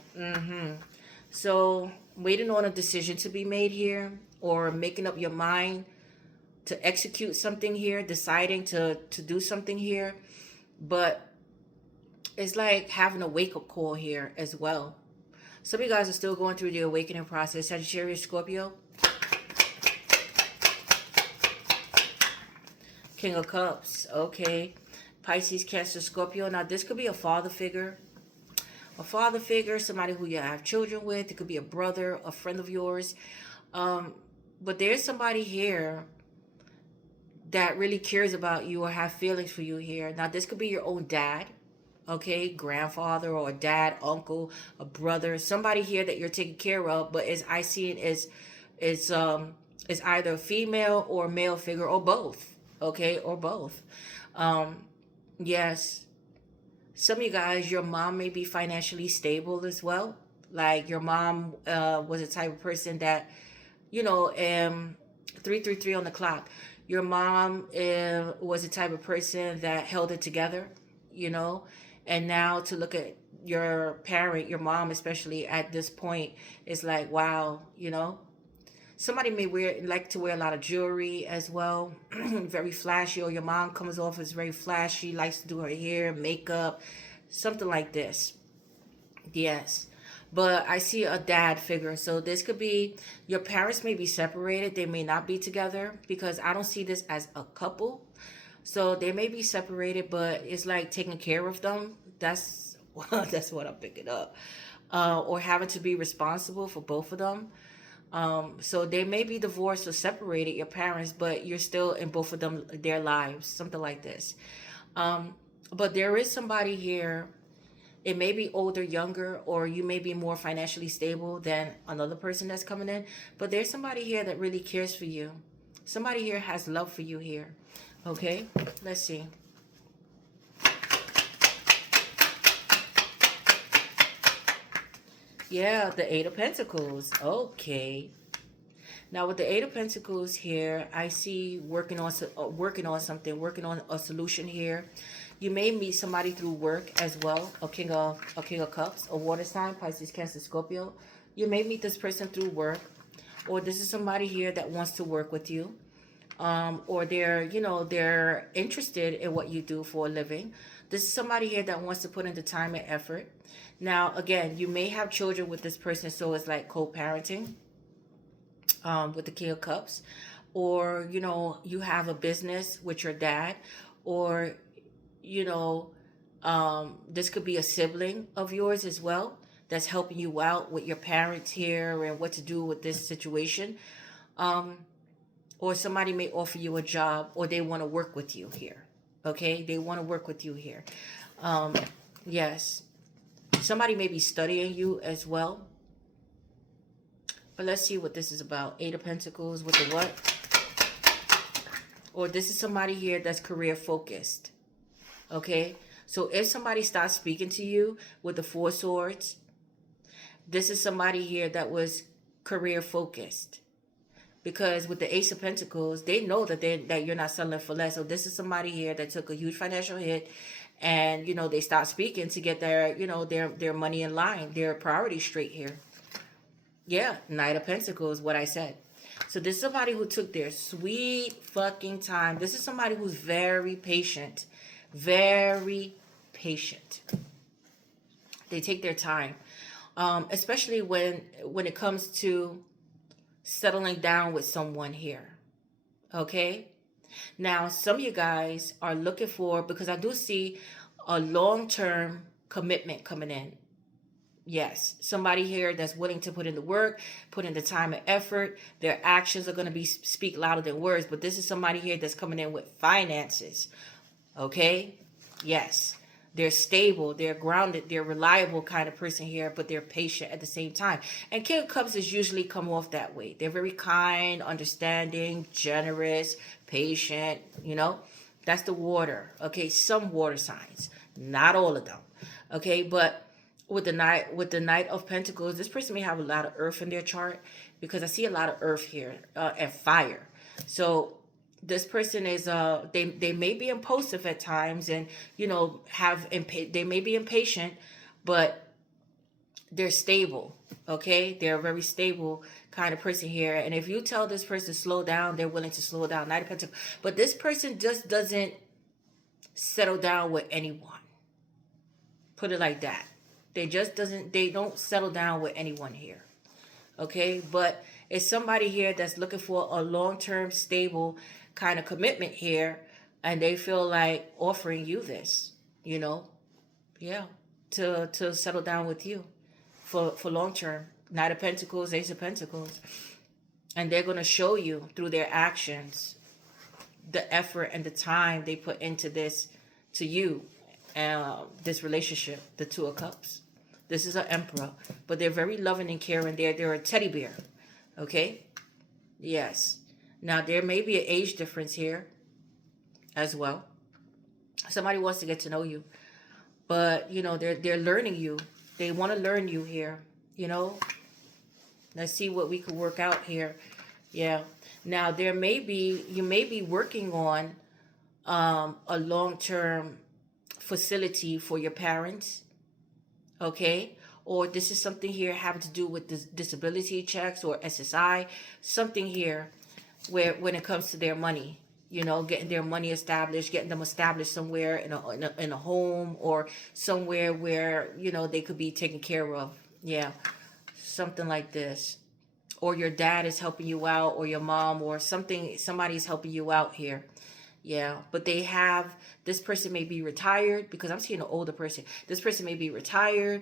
So, waiting on a decision to be made here, or making up your mind to execute something here, deciding to do something here. But it's like having a wake-up call here as well. Some of you guys are still going through the awakening process. Sagittarius, Scorpio. King of Cups. Okay. Pisces, Cancer, Scorpio. Now, this could be a father figure. A father figure, somebody who you have children with. It could be a brother, a friend of yours. But there's somebody here that really cares about you or have feelings for you here. Now, this could be your own dad. Okay, grandfather, or a dad, uncle, a brother, somebody here that you're taking care of. But as I see it, is either a female or male figure, or both. Okay, or both. Yes, some of you guys, your mom may be financially stable as well. Like your mom was the type of person that, 333 on the clock. Your mom was the type of person that held it together, and now to look at your parent, your mom especially, at this point, is like, wow. Somebody may like to wear a lot of jewelry as well. Very flashy. Or your mom comes off as very flashy, likes to do her hair, makeup, something like this. Yes. But I see a dad figure. So this could be, your parents may be separated. They may not be together, because I don't see this as a couple. So they may be separated, but it's like taking care of them. That's that's what I'm picking up. Or having to be responsible for both of them. So they may be divorced or separated, your parents, but you're still in both of them, their lives, something like this. But there is somebody here. It may be older, younger, or you may be more financially stable than another person that's coming in. But there's somebody here that really cares for you. Somebody here has love for you here. Okay, let's see. Yeah, the Eight of Pentacles. Okay. Now with the Eight of Pentacles here, I see working on something, working on a solution here. You may meet somebody through work as well. A King of Cups, a water sign, Pisces, Cancer, Scorpio. You may meet this person through work, or this is somebody here that wants to work with you. Or they're interested in what you do for a living. This is somebody here that wants to put in the time and effort. Now, again, you may have children with this person, so it's like co-parenting with the King of Cups. Or, you have a business with your dad, or, this could be a sibling of yours as well that's helping you out with your parents here and what to do with this situation. Or somebody may offer you a job, or they want to work with you here. Okay, they want to work with you here. Yes. Somebody may be studying you as well. But let's see what this is about. Eight of Pentacles with the what? Or this is somebody here that's career focused. Okay, so if somebody starts speaking to you with the Four Swords, this is somebody here that was career focused. Because with the Ace of Pentacles, they know that you're not selling for less. So this is somebody here that took a huge financial hit, and they start speaking to get their their money in line, their priorities straight here. Yeah, Knight of Pentacles, what I said. So this is somebody who took their sweet fucking time. This is somebody who's very patient. Very patient. They take their time. Especially when it comes to settling down with someone here. Okay? Now, some of you guys are looking for, because I do see a long-term commitment coming in. Yes, somebody here that's willing to put in the work, put in the time and effort. Their actions are going to be speak louder than words, but this is somebody here that's coming in with finances. Okay? Yes. They're stable, they're grounded, they're reliable kind of person here, but they're patient at the same time. And King of Cups is usually come off that way. They're very kind, understanding, generous, patient, you know. That's the water. Okay, some water signs. Not all of them. Okay, but with the Knight of Pentacles, this person may have a lot of earth in their chart, because I see a lot of earth here and fire. So this person is they may be impulsive at times, and you know they may be impatient, but they're stable. Okay, they're a very stable kind of person here, and if you tell this person to slow down, they're willing to slow down. Knight of Pentacles. But this person just doesn't settle down with anyone. Put it like that. They don't settle down with anyone here. Okay, but it's somebody here that's looking for a long-term stable kind of commitment here, and they feel like offering you this, you know, yeah, to settle down with you for long term. Knight of Pentacles, Ace of Pentacles, and they're going to show you through their actions the effort and the time they put into this, to you, this relationship. The Two of Cups. This is an Emperor, but they're very loving and caring. They're a teddy bear. Okay? Yes. Now, there may be an age difference here as well. Somebody wants to get to know you, but, you know, they're learning you. They want to learn you here, you know. Let's see what we could work out here. Yeah. Now, you may be working on a long-term facility for your parents. Okay, or this is something here having to do with disability checks or SSI, something here where when it comes to their money, you know, getting their money established, getting them established somewhere in a home, or somewhere where, you know, they could be taken care of. Yeah, something like this. Or your dad is helping you out, or your mom, or somebody's helping you out here. Yeah, but this person may be retired, because I'm seeing an older person. This person may be retired,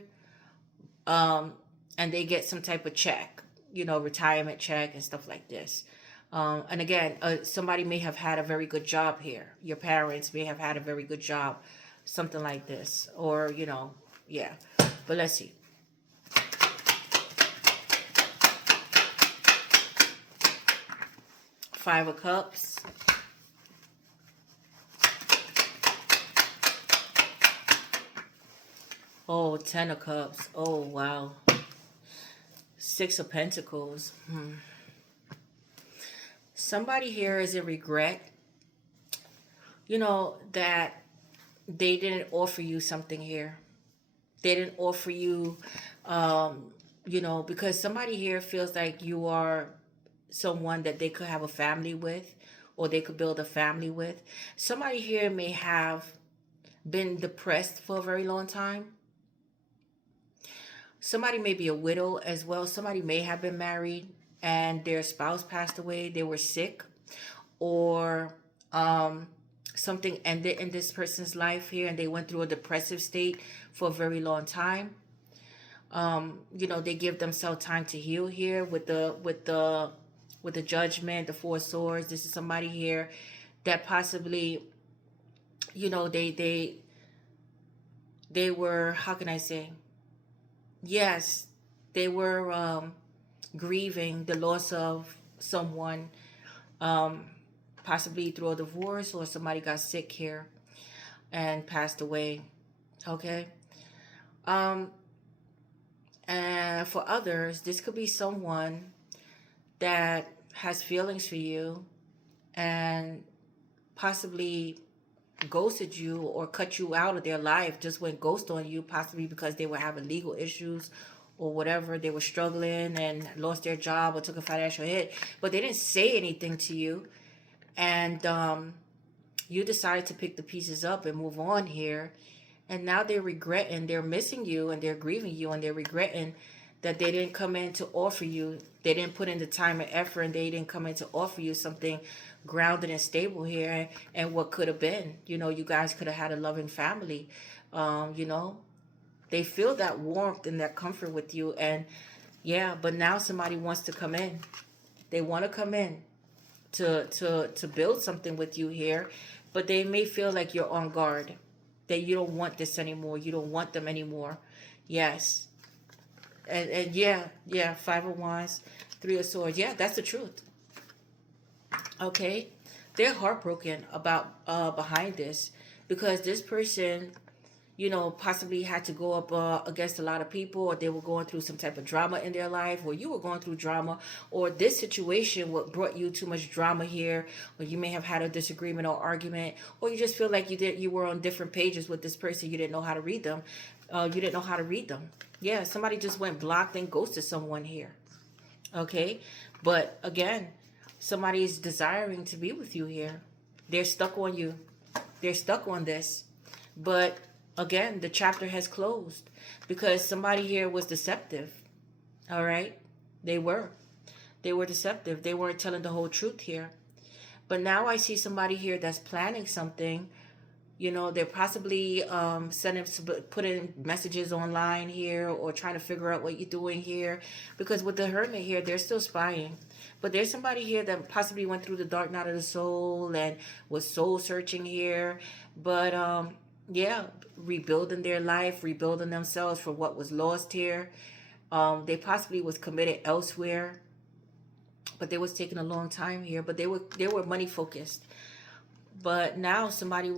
and they get some type of check, you know, retirement check and stuff like this. And again, somebody may have had a very good job here. Your parents may have had a very good job, something like this. Or, you know, yeah. But let's see. Five of Cups. Oh, Ten of Cups. Oh, wow. Six of Pentacles. Somebody here is in regret, you know, that they didn't offer you something here. They didn't offer you, you know, because somebody here feels like you are someone that they could have a family with, or they could build a family with. Somebody here may have been depressed for a very long time. Somebody may be a widow as well. Somebody may have been married and their spouse passed away. They were sick, or something ended in this person's life here, and they went through a depressive state for a very long time. You know, they give themselves time to heal here with the Judgment, the Four of Swords. This is somebody here that possibly, you know, they were, how can I say? Yes, they were grieving the loss of someone, possibly through a divorce, or somebody got sick here and passed away. Okay. And for others, this could be someone that has feelings for you and possibly ghosted you or cut you out of their life, just went ghost on you, possibly because they were having legal issues, or whatever. They were struggling and lost their job or took a financial hit, but they didn't say anything to you. And you decided to pick the pieces up and move on here. And now they're regretting, they're missing you, and they're grieving you, and they're regretting that they didn't come in to offer you, they didn't put in the time and effort, and they didn't come in to offer you something grounded and stable here, and what could have been. You know, you guys could have had a loving family. You know, they feel that warmth and that comfort with you. And yeah, but now somebody wants to come in. They want to come in to build something with you here, but they may feel like you're on guard, that you don't want this anymore, you don't want them anymore. Yes. And yeah, Five of Wands, Three of Swords. Yeah, that's the truth. Okay, they're heartbroken about behind this, because this person, you know, possibly had to go up against a lot of people, or they were going through some type of drama in their life, or you were going through drama, or this situation what brought you too much drama here, or you may have had a disagreement or argument, or you just feel like you were on different pages with this person. You didn't know how to read them. You didn't know how to read them. Yeah, somebody just went blocked and ghosted someone here. Okay, but again, somebody's desiring to be with you here. They're stuck on you. They're stuck on this. But again, the chapter has closed, because somebody here was deceptive. All right, they were deceptive. They weren't telling the whole truth here. But now I see somebody here that's planning something. You know, they're possibly putting messages online here, or trying to figure out what you're doing here. Because with the Hermit here, they're still spying. But there's somebody here that possibly went through the dark night of the soul and was soul searching here. But yeah, rebuilding their life, rebuilding themselves for what was lost here. They possibly was committed elsewhere, but they was taking a long time here. But they were money focused. But now somebody,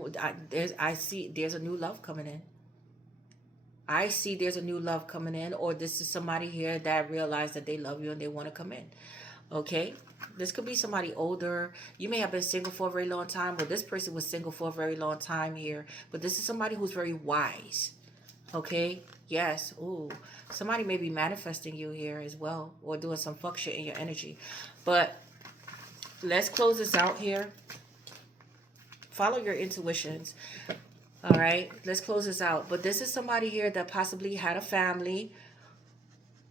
I see there's a new love coming in. I see there's a new love coming in, or this is somebody here that realized that they love you and they want to come in. Okay, this could be somebody older. You may have been single for a very long time, but this person was single for a very long time here. But this is somebody who's very wise. Okay, yes. Ooh, somebody may be manifesting you here as well, or doing some fuck shit in your energy. But let's close this out here. Follow your intuitions. All right, let's close this out. But this is somebody here that possibly had a family.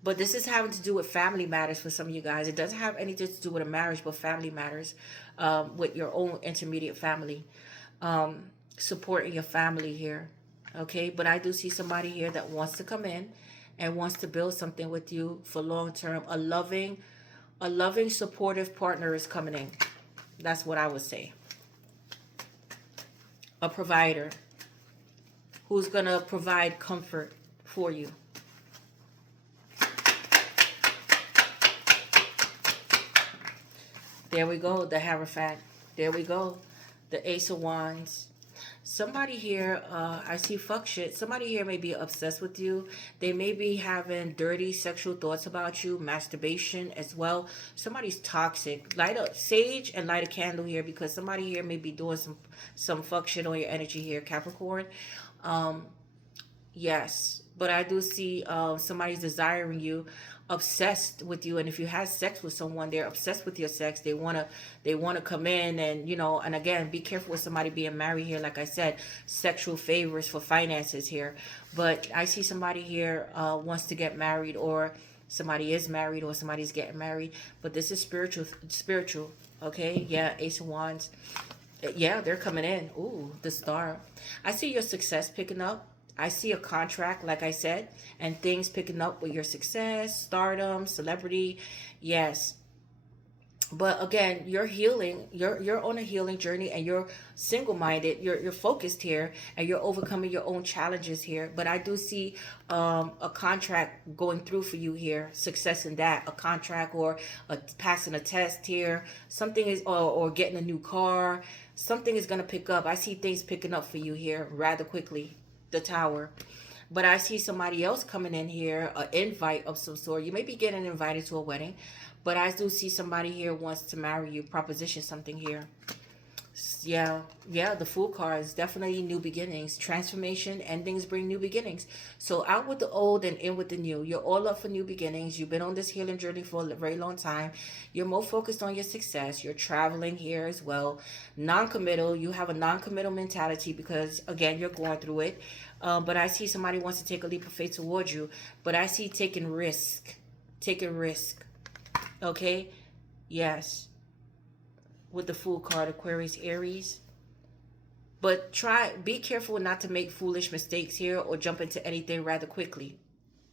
But this is having to do with family matters for some of you guys. It doesn't have anything to do with a marriage, but family matters, with your own intermediate family. Supporting your family here. Okay, but I do see somebody here that wants to come in and wants to build something with you for long term. A loving, supportive partner is coming in. That's what I would say. A provider who's going to provide comfort for you. There we go, the Hierophant. There we go, the Ace of Wands. Somebody here, I see fuck shit. Somebody here may be obsessed with you. They may be having dirty sexual thoughts about you, masturbation as well. Somebody's toxic. Light a sage and light a candle here, because somebody here may be doing some fuck shit on your energy here, Capricorn. Yes, but I do see somebody's desiring you, obsessed with you. And if you had sex with someone, they're obsessed with your sex. They wanna come in, and you know, and again, be careful with somebody being married here. Like I said, sexual favors for finances here. But I see somebody here wants to get married, or somebody is married, or somebody's getting married. But this is spiritual. Okay, yeah, Ace of Wands. Yeah, they're coming in. Ooh, the Star. I see your success picking up. I see a contract, like I said, and things picking up with your success, stardom, celebrity. Yes. But again, you're healing. You're on a healing journey, and you're single-minded. You're focused here, and you're overcoming your own challenges here. But I do see a contract going through for you here. Success in that, a contract, or passing a test here. Something is, or getting a new car. Something is gonna pick up. I see things picking up for you here rather quickly. The Tower. But I see somebody else coming in here, an invite of some sort. You may be getting invited to a wedding, but I do see somebody here wants to marry you, proposition something here. Yeah, the Fool card is definitely new beginnings, transformation, endings bring new beginnings. So out with the old and in with the new. You're all up for new beginnings. You've been on this healing journey for a very long time. You're more focused on your success. You're traveling here as well. Non-committal. You have a non-committal mentality because again, you're going through it. But I see somebody wants to take a leap of faith towards you. But I see taking risk. Taking risk. Okay? Yes. With the Fool card, Aquarius, Aries. But be careful not to make foolish mistakes here or jump into anything rather quickly.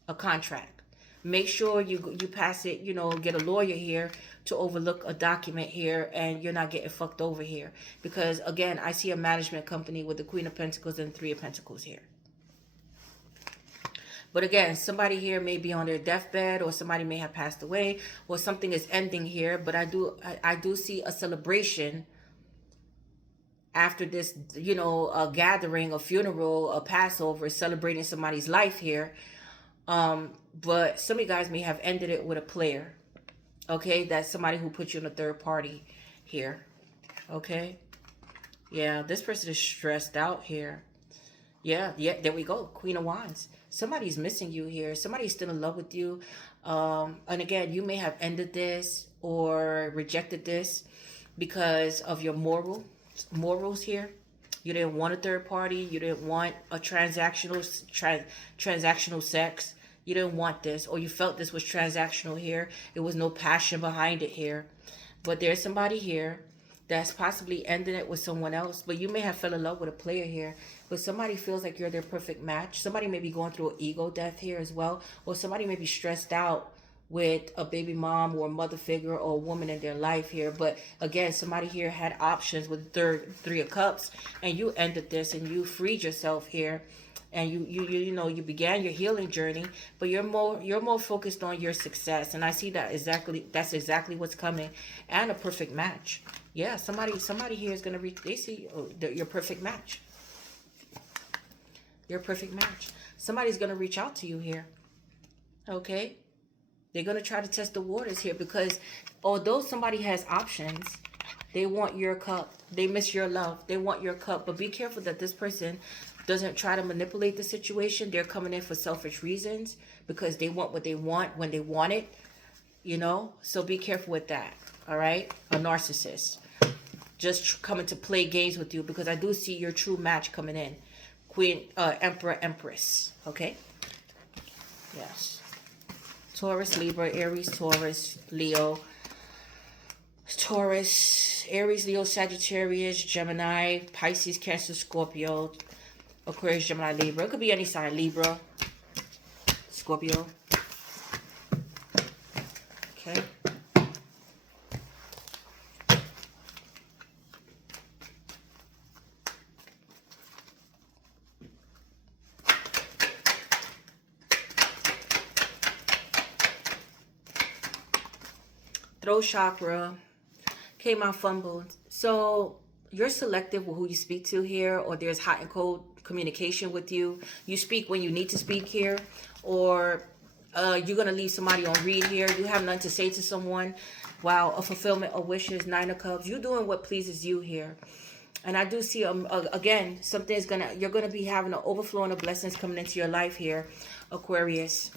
A contract. Make sure you pass it, get a lawyer here to overlook a document here and you're not getting fucked over here. Because again, I see a management company with the Queen of Pentacles and Three of Pentacles here. But again, somebody here may be on their deathbed or somebody may have passed away or something is ending here. But I do see a celebration after this, a gathering, a funeral, a Passover, celebrating somebody's life here. But some of you guys may have ended it with a player. Okay, that's somebody who put you in a third party here. Okay. Yeah, this person is stressed out here. Yeah, there we go. Queen of Wands. Somebody's missing you here. Somebody's still in love with you. And again, you may have ended this or rejected this because of your morals here. You didn't want a third party. You didn't want a transactional sex. You didn't want this, or you felt this was transactional here. There was no passion behind it here. But there's somebody here that's possibly ending it with someone else. But you may have fell in love with a player here. But somebody feels like you're their perfect match. Somebody may be going through an ego death here as well. Or somebody may be stressed out with a baby mom or a mother figure or a woman in their life here. But again, somebody here had options with Three of Cups. And you ended this and you freed yourself here. And you began your healing journey, but you're more focused on your success. And I see that's exactly what's coming. And a perfect match. Yeah, somebody here is going to reach, they see your perfect match. Your perfect match. Somebody's going to reach out to you here. Okay? They're going to try to test the waters here because although somebody has options, they want your cup. They miss your love. They want your cup. But be careful that this person doesn't try to manipulate the situation. They're coming in for selfish reasons because they want what they want when they want it. So be careful with that. All right? A narcissist. Just coming to play games with you because I do see your true match coming in. Queen, Emperor, Empress. Okay? Yes. Taurus, Libra, Aries, Taurus, Leo. Taurus, Aries, Leo, Sagittarius, Gemini, Pisces, Cancer, Scorpio, Aquarius, Gemini, Libra. It could be any sign. Libra, Scorpio. Okay. Throat chakra came out fumbled. So you're selective with who you speak to here, or there's hot and cold communication with you. You speak when you need to speak here, or you're going to leave somebody on read here. You have nothing to say to someone. Wow, a fulfillment of wishes, Nine of Cups. You're doing what pleases you here. And I do see, again, you're going to be having an overflowing of blessings coming into your life here, Aquarius.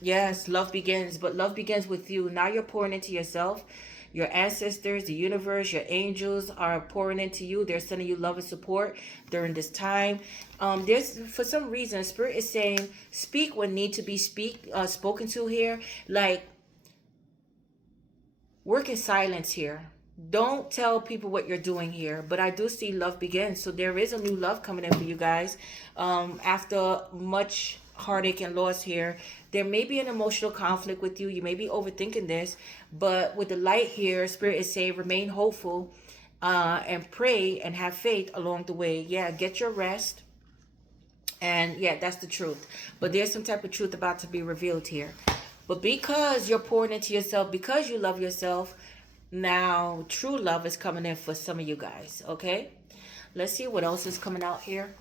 Yes, love begins, but love begins with you. Now you're pouring into yourself. Your ancestors, the universe, your angels are pouring into you. They're sending you love and support during this time. For some reason, Spirit is saying, speak when need to be spoken to here. Like, work in silence here. Don't tell people what you're doing here. But I do see love begins. So there is a new love coming in for you guys. After much heartache and loss here, there may be an emotional conflict with you. You may be overthinking this, but with the light here, Spirit is saying remain hopeful and pray and have faith along the way. Yeah, get your rest. And yeah, that's the truth. But there's some type of truth about to be revealed here. But because you're pouring into yourself, because you love yourself, now true love is coming in for some of you guys. Okay, let's see what else is coming out here.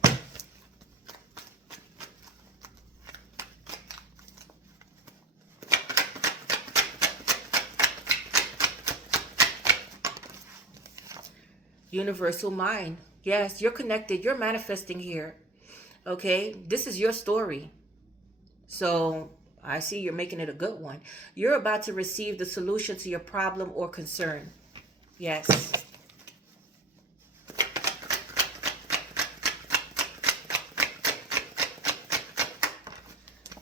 Universal mind. Yes, you're connected. You're manifesting here. Okay, this is your story. So I see you're making it a good one. You're about to receive the solution to your problem or concern. Yes.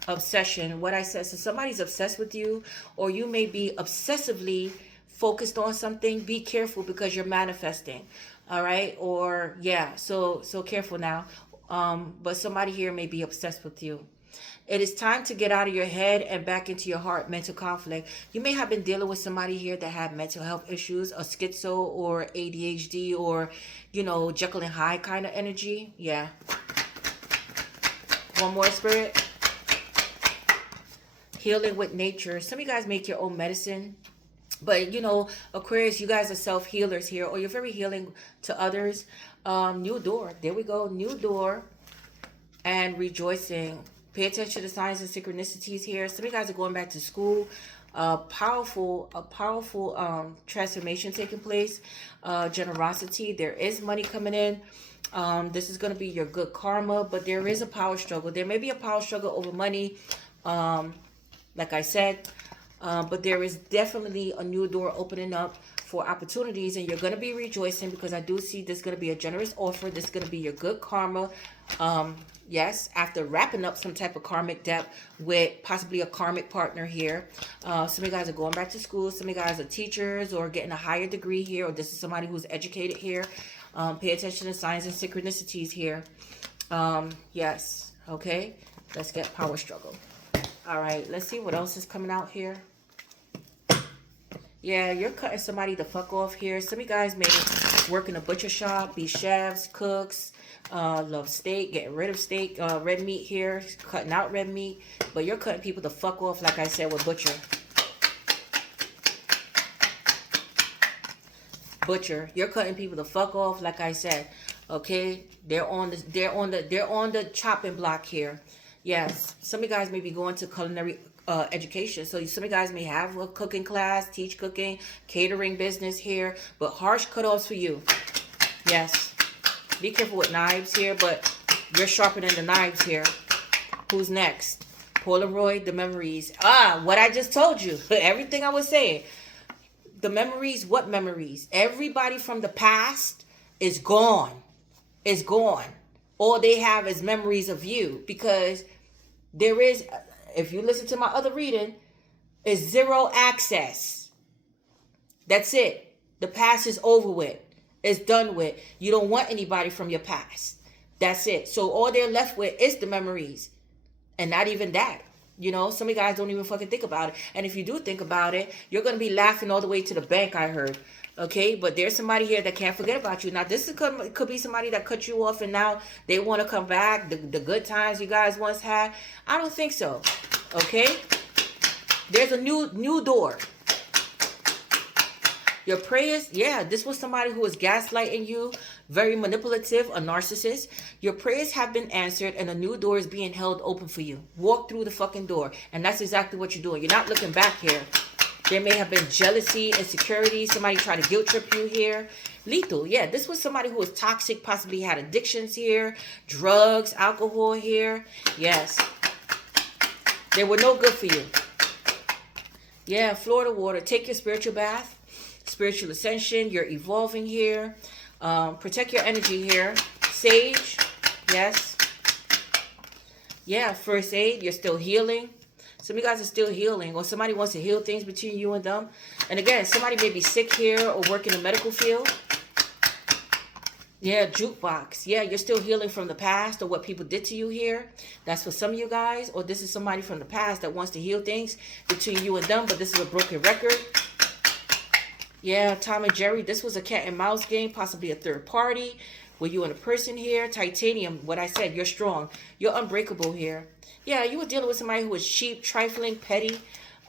Obsession. What I said. So somebody's obsessed with you, or you may be obsessively focused on something. Be careful because you're manifesting. All right. Or yeah. So careful now. But somebody here may be obsessed with you. It is time to get out of your head and back into your heart. Mental conflict. You may have been dealing with somebody here that had mental health issues, a schizo or ADHD, or, you know, Jekyll and Hyde kind of energy. Yeah. One more, Spirit. Healing with nature. Some of you guys make your own medicine. But, you know, Aquarius, you guys are self-healers here, or you're very healing to others. New door. There we go. New door. And rejoicing. Pay attention to signs and synchronicities here. Some of you guys are going back to school. A powerful transformation taking place. Generosity. There is money coming in. This is going to be your good karma, but there is a power struggle. There may be a power struggle over money, like I said, but there is definitely a new door opening up for opportunities, and you're going to be rejoicing because I do see this going to be a generous offer. This is going to be your good karma. Yes, after wrapping up some type of karmic debt with possibly a karmic partner here. Some of you guys are going back to school. Some of you guys are teachers or getting a higher degree here, or this is somebody who's educated here. Pay attention to signs and synchronicities here. Yes, okay. Let's get power struggle. All right, let's see what else is coming out here. Yeah, you're cutting somebody the fuck off here. Some of you guys may work in a butcher shop, be chefs, cooks, love steak, getting rid of steak, red meat here, cutting out red meat. But you're cutting people the fuck off, like I said, with butcher. Butcher, you're cutting people the fuck off, like I said. Okay, they're on the chopping block here. Yes, some of you guys may be going to culinary education. So some of you guys may have a cooking class, teach cooking, catering business here, but harsh cutoffs for you. Yes. Be careful with knives here, but you're sharpening the knives here. Who's next? Polaroid, the memories. What I just told you. Everything I was saying. The memories, what memories? Everybody from the past is gone. Is gone. All they have is memories of you, because there is, if you listen to my other reading, is zero access. That's it. The past is over with. It's done with. You don't want anybody from your past. That's it. So all they're left with is the memories. And not even that. You know, some of you guys don't even fucking think about it. And if you do think about it, you're going to be laughing all the way to the bank, I heard. Okay, but there's somebody here that can't forget about you. Now, this could be somebody that cut you off and now they want to come back. The good times you guys once had. I don't think so. Okay, there's a new door. Your prayers, yeah, this was somebody who was gaslighting you, very manipulative, a narcissist. Your prayers have been answered and a new door is being held open for you. Walk through the fucking door. And that's exactly what you're doing. You're not looking back here. There may have been jealousy, insecurity. Somebody tried to guilt trip you here. Lethal, yeah, this was somebody who was toxic, possibly had addictions here, drugs, alcohol here. Yes. They were no good for you. Yeah, Florida water. Take your spiritual bath. Spiritual ascension. You're evolving here. Protect your energy here. Sage. Yes. Yeah, first aid. You're still healing. Some of you guys are still healing, or somebody wants to heal things between you and them. And again, somebody may be sick here or work in the medical field. Yeah, jukebox. Yeah, you're still healing from the past or what people did to you here. That's for some of you guys. Or this is somebody from the past that wants to heal things between you and them, but this is a broken record. Yeah, Tom and Jerry, this was a cat and mouse game, possibly a third party. Were you and a person here? Titanium, what I said, you're strong. You're unbreakable here. Yeah, you were dealing with somebody who was cheap, trifling, petty.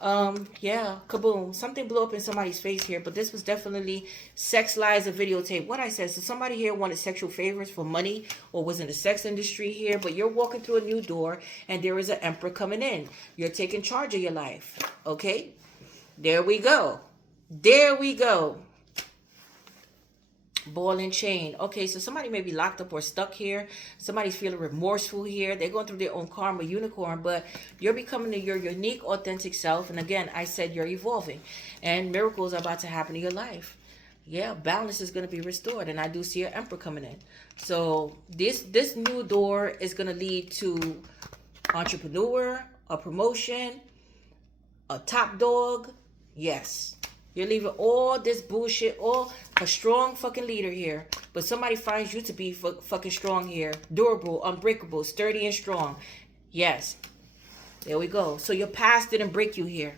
Yeah, kaboom. Something blew up in somebody's face here, but this was definitely sex, lies, and videotape. What I said, so somebody here wanted sexual favors for money or was in the sex industry here, but you're walking through a new door and there is an emperor coming in. You're taking charge of your life, okay? There we go. There we go. Ball and chain. Okay, so somebody may be locked up or stuck here. Somebody's feeling remorseful here. They're going through their own karma, unicorn, but you're becoming your unique, authentic self. And again, I said you're evolving, and miracles are about to happen in your life. Yeah, balance is going to be restored, and I do see an emperor coming in. So this new door is going to lead to entrepreneur, a promotion, a top dog. Yes. You're leaving all this bullshit, all a strong fucking leader here. But somebody finds you to be fucking strong here. Durable, unbreakable, sturdy and strong. Yes. There we go. So your past didn't break you here.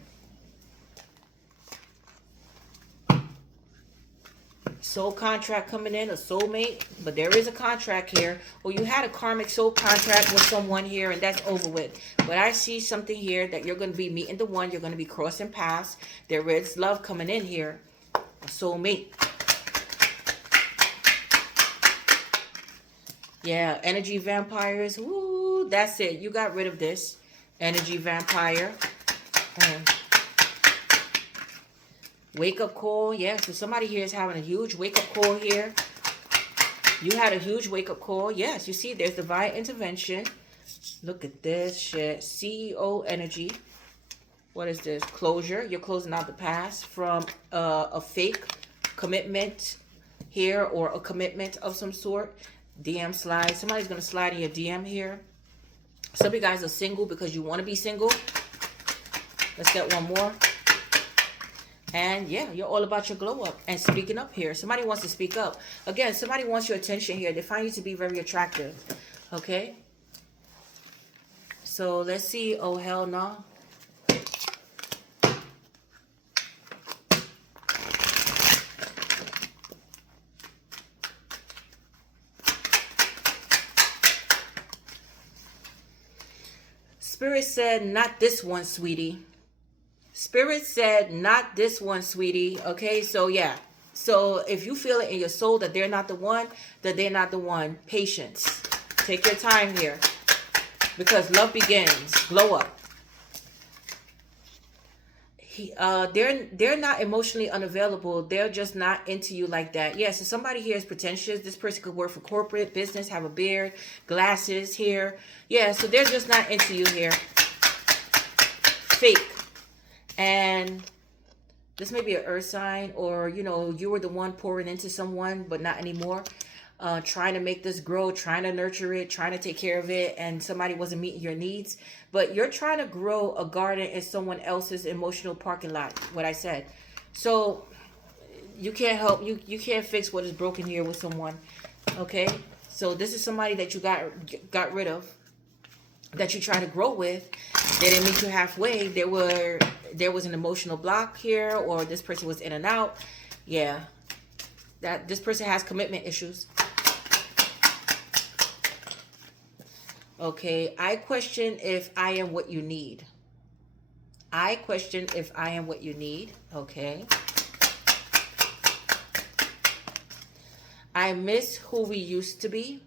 Soul contract coming in, a soulmate. But there is a contract here. Or you had a karmic soul contract with someone here, and that's over with. But I see something here that you're going to be meeting the one. You're going to be crossing paths. There is love coming in here. A soulmate. Yeah, energy vampires. Woo, that's it. You got rid of this. Energy vampire. Wake up call. Yeah, so somebody here is having a huge wake up call here. You had a huge wake up call. Yes, you see there's divine intervention. Look at this shit. CEO energy. What is this? Closure. You're closing out the past from a fake commitment here, or a commitment of some sort. DM slide. Somebody's going to slide in your DM here. Some of you guys are single because you want to be single. Let's get one more. And yeah, you're all about your glow up and speaking up here. Somebody wants to speak up. Again, somebody wants your attention here. They find you to be very attractive. Okay? So let's see. Oh, hell no. Spirit said, not this one, sweetie. Spirit said, not this one, sweetie. Okay, so yeah. So if you feel it in your soul that they're not the one, patience. Take your time here. Because love begins. Glow up. They're not emotionally unavailable. They're just not into you like that. Yeah, so somebody here is pretentious. This person could work for corporate business, have a beard, glasses here. Yeah, so they're just not into you here. Fake. And this may be an earth sign, or, you know, you were the one pouring into someone, but not anymore. Trying to make this grow, trying to nurture it, trying to take care of it, and somebody wasn't meeting your needs. But you're trying to grow a garden in someone else's emotional parking lot, what I said. So you can't help, you can't fix what is broken here with someone. Okay? So this is somebody that you got rid of, that you try to grow with. They didn't meet you halfway. There was an emotional block here, or this person was in and out. Yeah. That this person has commitment issues. Okay, I question if I am what you need. I question if I am what you need. Okay. I miss who we used to be.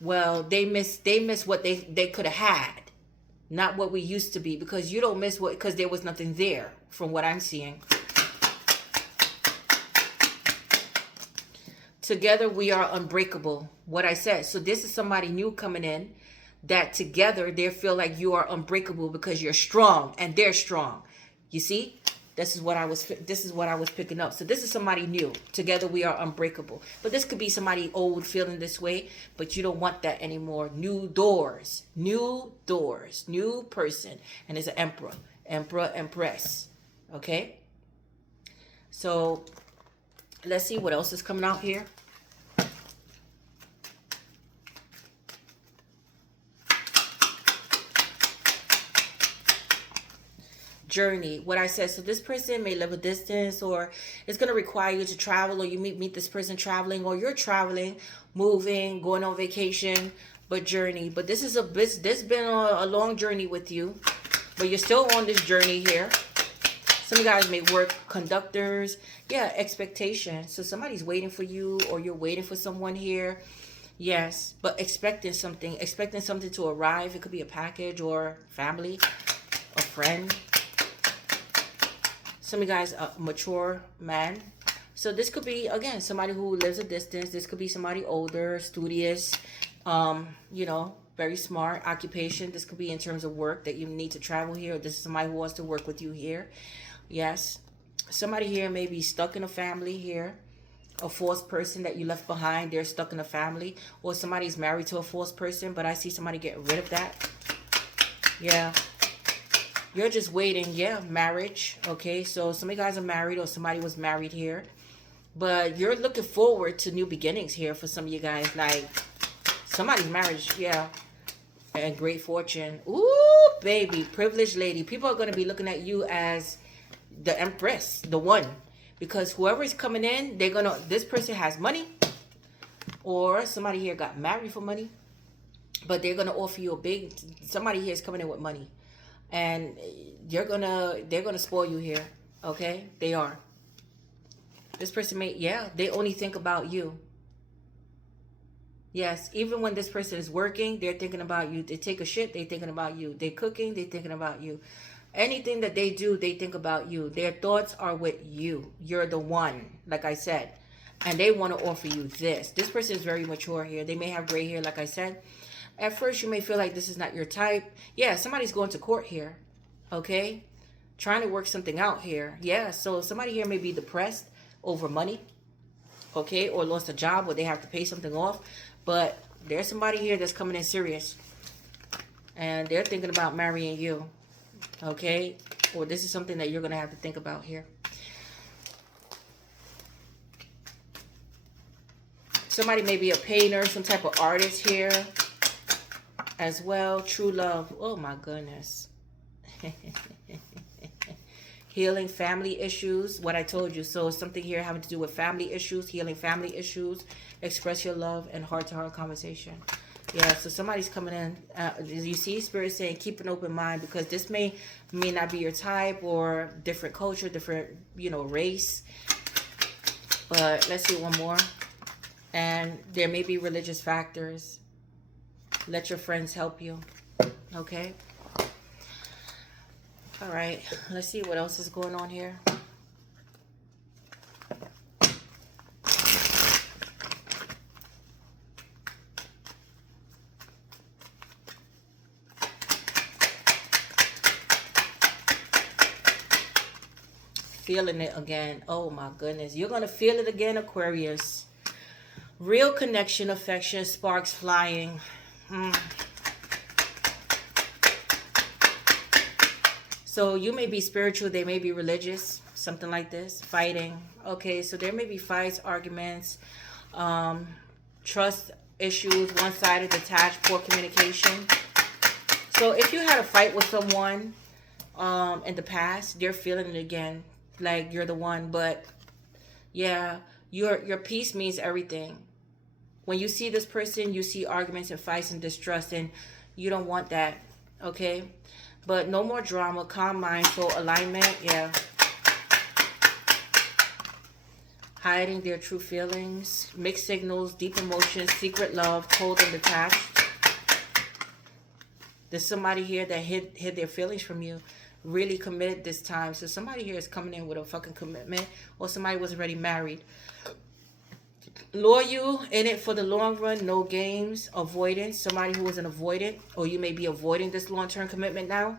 Well, they miss what they could have had, not what we used to be, because you don't miss what, because there was nothing there from what I'm seeing. Together we are unbreakable. What I said. So this is somebody new coming in, that together they feel like you are unbreakable because you're strong and they're strong. You see? This is what I was picking up. So this is somebody new. Together we are unbreakable. But this could be somebody old feeling this way, but you don't want that anymore. New doors, new person. And it's an emperor, empress. Okay? So let's see what else is coming out here. Journey, what I said. So this person may live a distance, or it's going to require you to travel, or you meet this person traveling, or you're traveling, moving, going on vacation, but journey. But this has been a long journey with you, but you're still on this journey here. Some of you guys may work conductors. Yeah, expectation. So somebody's waiting for you, or you're waiting for someone here. Yes, but expecting something to arrive. It could be a package or family, a friend. Some of you guys are mature man. So this could be, again, somebody who lives a distance. This could be somebody older, studious, you know, very smart occupation. This could be in terms of work that you need to travel here. Or this is somebody who wants to work with you here. Yes. Somebody here may be stuck in a family here. A false person that you left behind, they're stuck in a family. Or somebody's married to a false person, but I see somebody getting rid of that. Yeah. You're just waiting. Yeah, marriage. Okay, so some of you guys are married or somebody was married here. But you're looking forward to new beginnings here for some of you guys. Like, somebody's marriage, yeah. And great fortune. Ooh, baby, privileged lady. People are going to be looking at you as the empress, the one. Because whoever is coming in, they're going to, this person has money. Or somebody here got married for money. But they're going to offer you a big, somebody here is coming in with money. And they're going to spoil you here. Okay? They are. This person may, yeah, they only think about you. Yes, even when this person is working, they're thinking about you. They take a shit, they're thinking about you. They're cooking, they're thinking about you. Anything that they do, they think about you. Their thoughts are with you. You're the one, like I said. And they want to offer you this. This person is very mature here. They may have gray hair, like I said. At first, you may feel like this is not your type. Yeah, somebody's going to court here. Okay? Trying to work something out here. Yeah, so somebody here may be depressed over money, okay, or lost a job or they have to pay something off, but there's somebody here that's coming in serious and they're thinking about marrying you, okay, or this is something that you're gonna have to think about here. Somebody may be a painter, some type of artist here as well. True love. Oh my goodness. Healing family issues, what I told you. So something here having to do with family issues, healing family issues, express your love, and heart-to-heart conversation. Yeah, so somebody's coming in. You see Spirit saying keep an open mind, because this may not be your type, or different culture, different, you know, race. But let's see one more. And there may be religious factors. Let your friends help you. Okay. All right, let's see what else is going on here. Feeling it again. Oh my goodness. You're going to feel it again, Aquarius. Real connection, affection, sparks flying. So you may be spiritual, they may be religious, something like this, fighting. Okay, so there may be fights, arguments, trust issues, one-sided, detached, poor communication. So if you had a fight with someone in the past, they're feeling it again, like you're the one. But yeah, your peace means everything. When you see this person, you see arguments and fights and distrust, and you don't want that, okay? But no more drama, calm mind, full alignment, yeah. Hiding their true feelings, mixed signals, deep emotions, secret love, cold and detached. There's somebody here that hid their feelings from you, really committed this time. So somebody here is coming in with a fucking commitment, or somebody was already married. Loyal, in it for the long run, no games, avoidance. Somebody who was an avoidant, or you may be avoiding this long-term commitment now.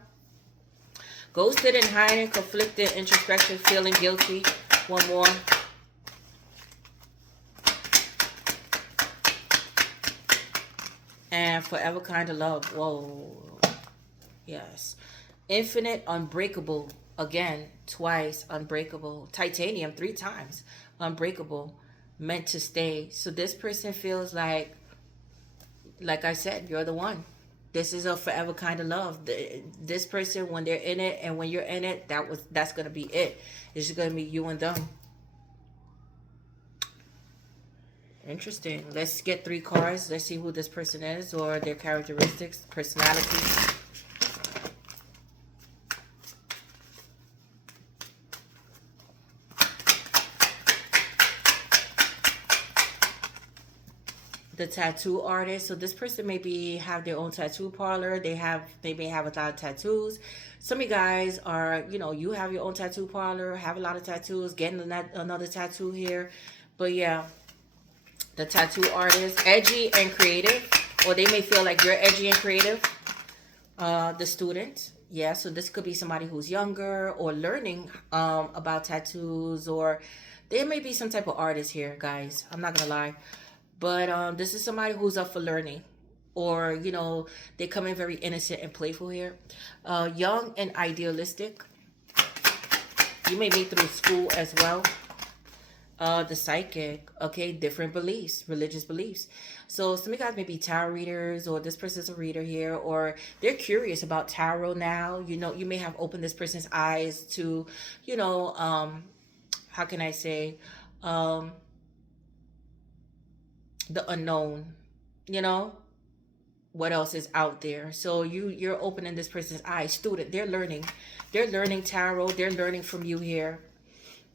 Ghosted and hiding, conflicted, introspection, feeling guilty. One more. And forever kind of love. Whoa. Yes. Infinite, unbreakable. Again, twice, unbreakable. Titanium, 3 times. Unbreakable. Meant to stay. So this person feels like I said, you're the one. This is a forever kind of love. This person, when they're in it and when you're in it, that's going to be it. It's just going to be you and them. Interesting. Let's get 3 cards. Let's see who this person is, or their characteristics, personality. the tattoo artist. So this person maybe have their own tattoo parlor. They may have a lot of tattoos. Some of you guys are, you have your own tattoo parlor, have a lot of tattoos, getting another tattoo here. But yeah, the tattoo artist, edgy and creative, or they may feel like you're edgy and creative. The student, yeah. So this could be somebody who's younger or learning about tattoos, or there may be some type of artist here, guys. I'm not gonna lie. But this is somebody who's up for learning, or they come in very innocent and playful here. Young and idealistic. You may meet through school as well. The psychic, okay, different beliefs, religious beliefs. So some of you guys may be tarot readers, or this person's a reader here, or they're curious about tarot now. You may have opened this person's eyes to, how can I say, the unknown, you know what else is out there. So you're opening this person's eyes. Student, they're learning tarot, they're learning from you here.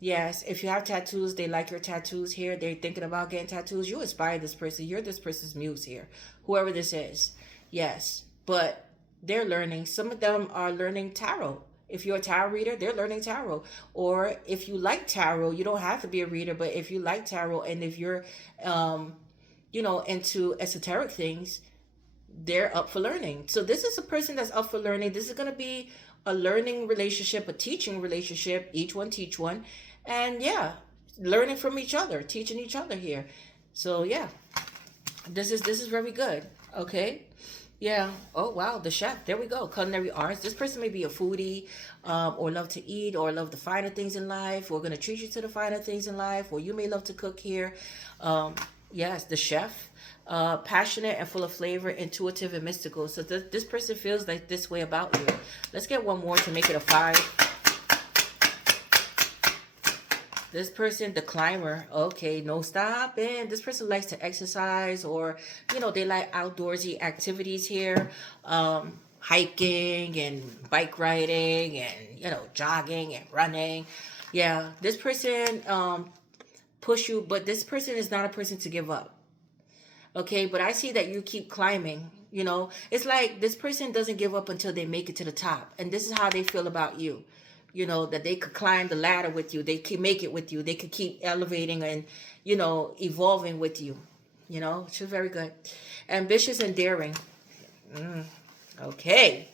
Yes, if you have tattoos, they like your tattoos here, they're thinking about getting tattoos. You inspire this person, you're this person's muse here, whoever this is. Yes, but they're learning. Some of them are learning tarot. If you're a tarot reader, they're learning tarot. Or if you like tarot, you don't have to be a reader, but if you like tarot, and if you're into esoteric things, they're up for learning. So this is a person that's up for learning. This is going to be a learning relationship, a teaching relationship. Each one teach one. And yeah, learning from each other, teaching each other here. So yeah, this is very good. Okay. Yeah. Oh wow, the chef. There we go. Culinary arts. This person may be a foodie, or love to eat, or love the finer things in life. We're gonna treat you to the finer things in life. Or you may love to cook here. Yes, the chef. Passionate and full of flavor, intuitive and mystical. So this person feels like this way about you. Let's get one more to make it a 5. This person, the climber. Okay, no stopping. This person likes to exercise, or they like outdoorsy activities here. Hiking and bike riding, and jogging and running. Yeah, this person push you, but this person is not a person to give up. Okay, but I see that you keep climbing. It's like this person doesn't give up until they make it to the top, and this is how they feel about you. That they could climb the ladder with you, they could make it with you, they could keep elevating and evolving with you. She's very good. Ambitious and daring. Okay.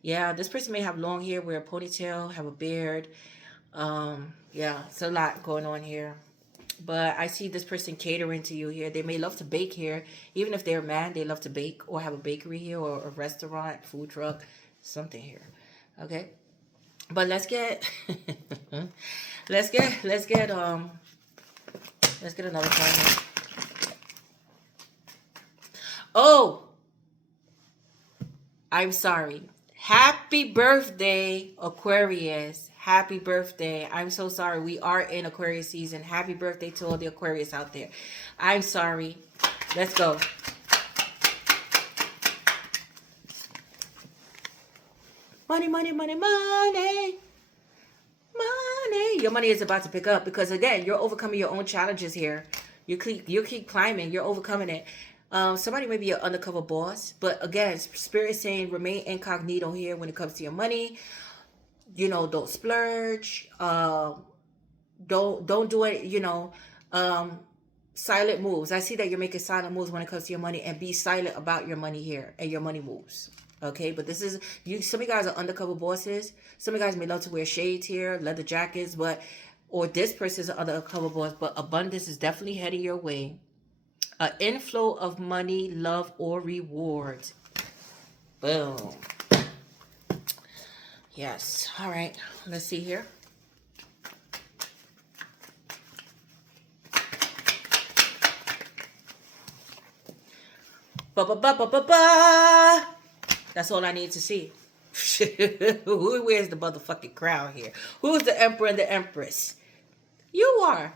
Yeah, this person may have long hair, wear a ponytail, have a beard. Yeah, it's a lot going on here. But I see this person catering to you here. They may love to bake here. Even if they're a man, they love to bake, or have a bakery here, or a restaurant, food truck, something here. Okay? But let's get let's get another card here. Oh, I'm sorry. Happy birthday, Aquarius. Happy birthday. I'm so sorry. We are in Aquarius season. Happy birthday to all the Aquarius out there. I'm sorry. Let's go. Money, money, money, money. Money. Your money is about to pick up, because again, you're overcoming your own challenges here. You keep climbing. You're overcoming it. Somebody may be an undercover boss, but again, Spirit is saying remain incognito here when it comes to your money. Don't splurge. Don't do it. Silent moves. I see that you're making silent moves when it comes to your money, and be silent about your money here and your money moves. Okay, but this is you. Some of you guys are undercover bosses. Some of you guys may love to wear shades here, leather jackets, or this person is an undercover boss. But abundance is definitely heading your way. An inflow of money, love, or rewards. Boom. Yes. All right. Let's see here. Ba ba ba ba ba ba. That's all I need to see. Who wears the motherfucking crown here? Who's the emperor and the empress? You are.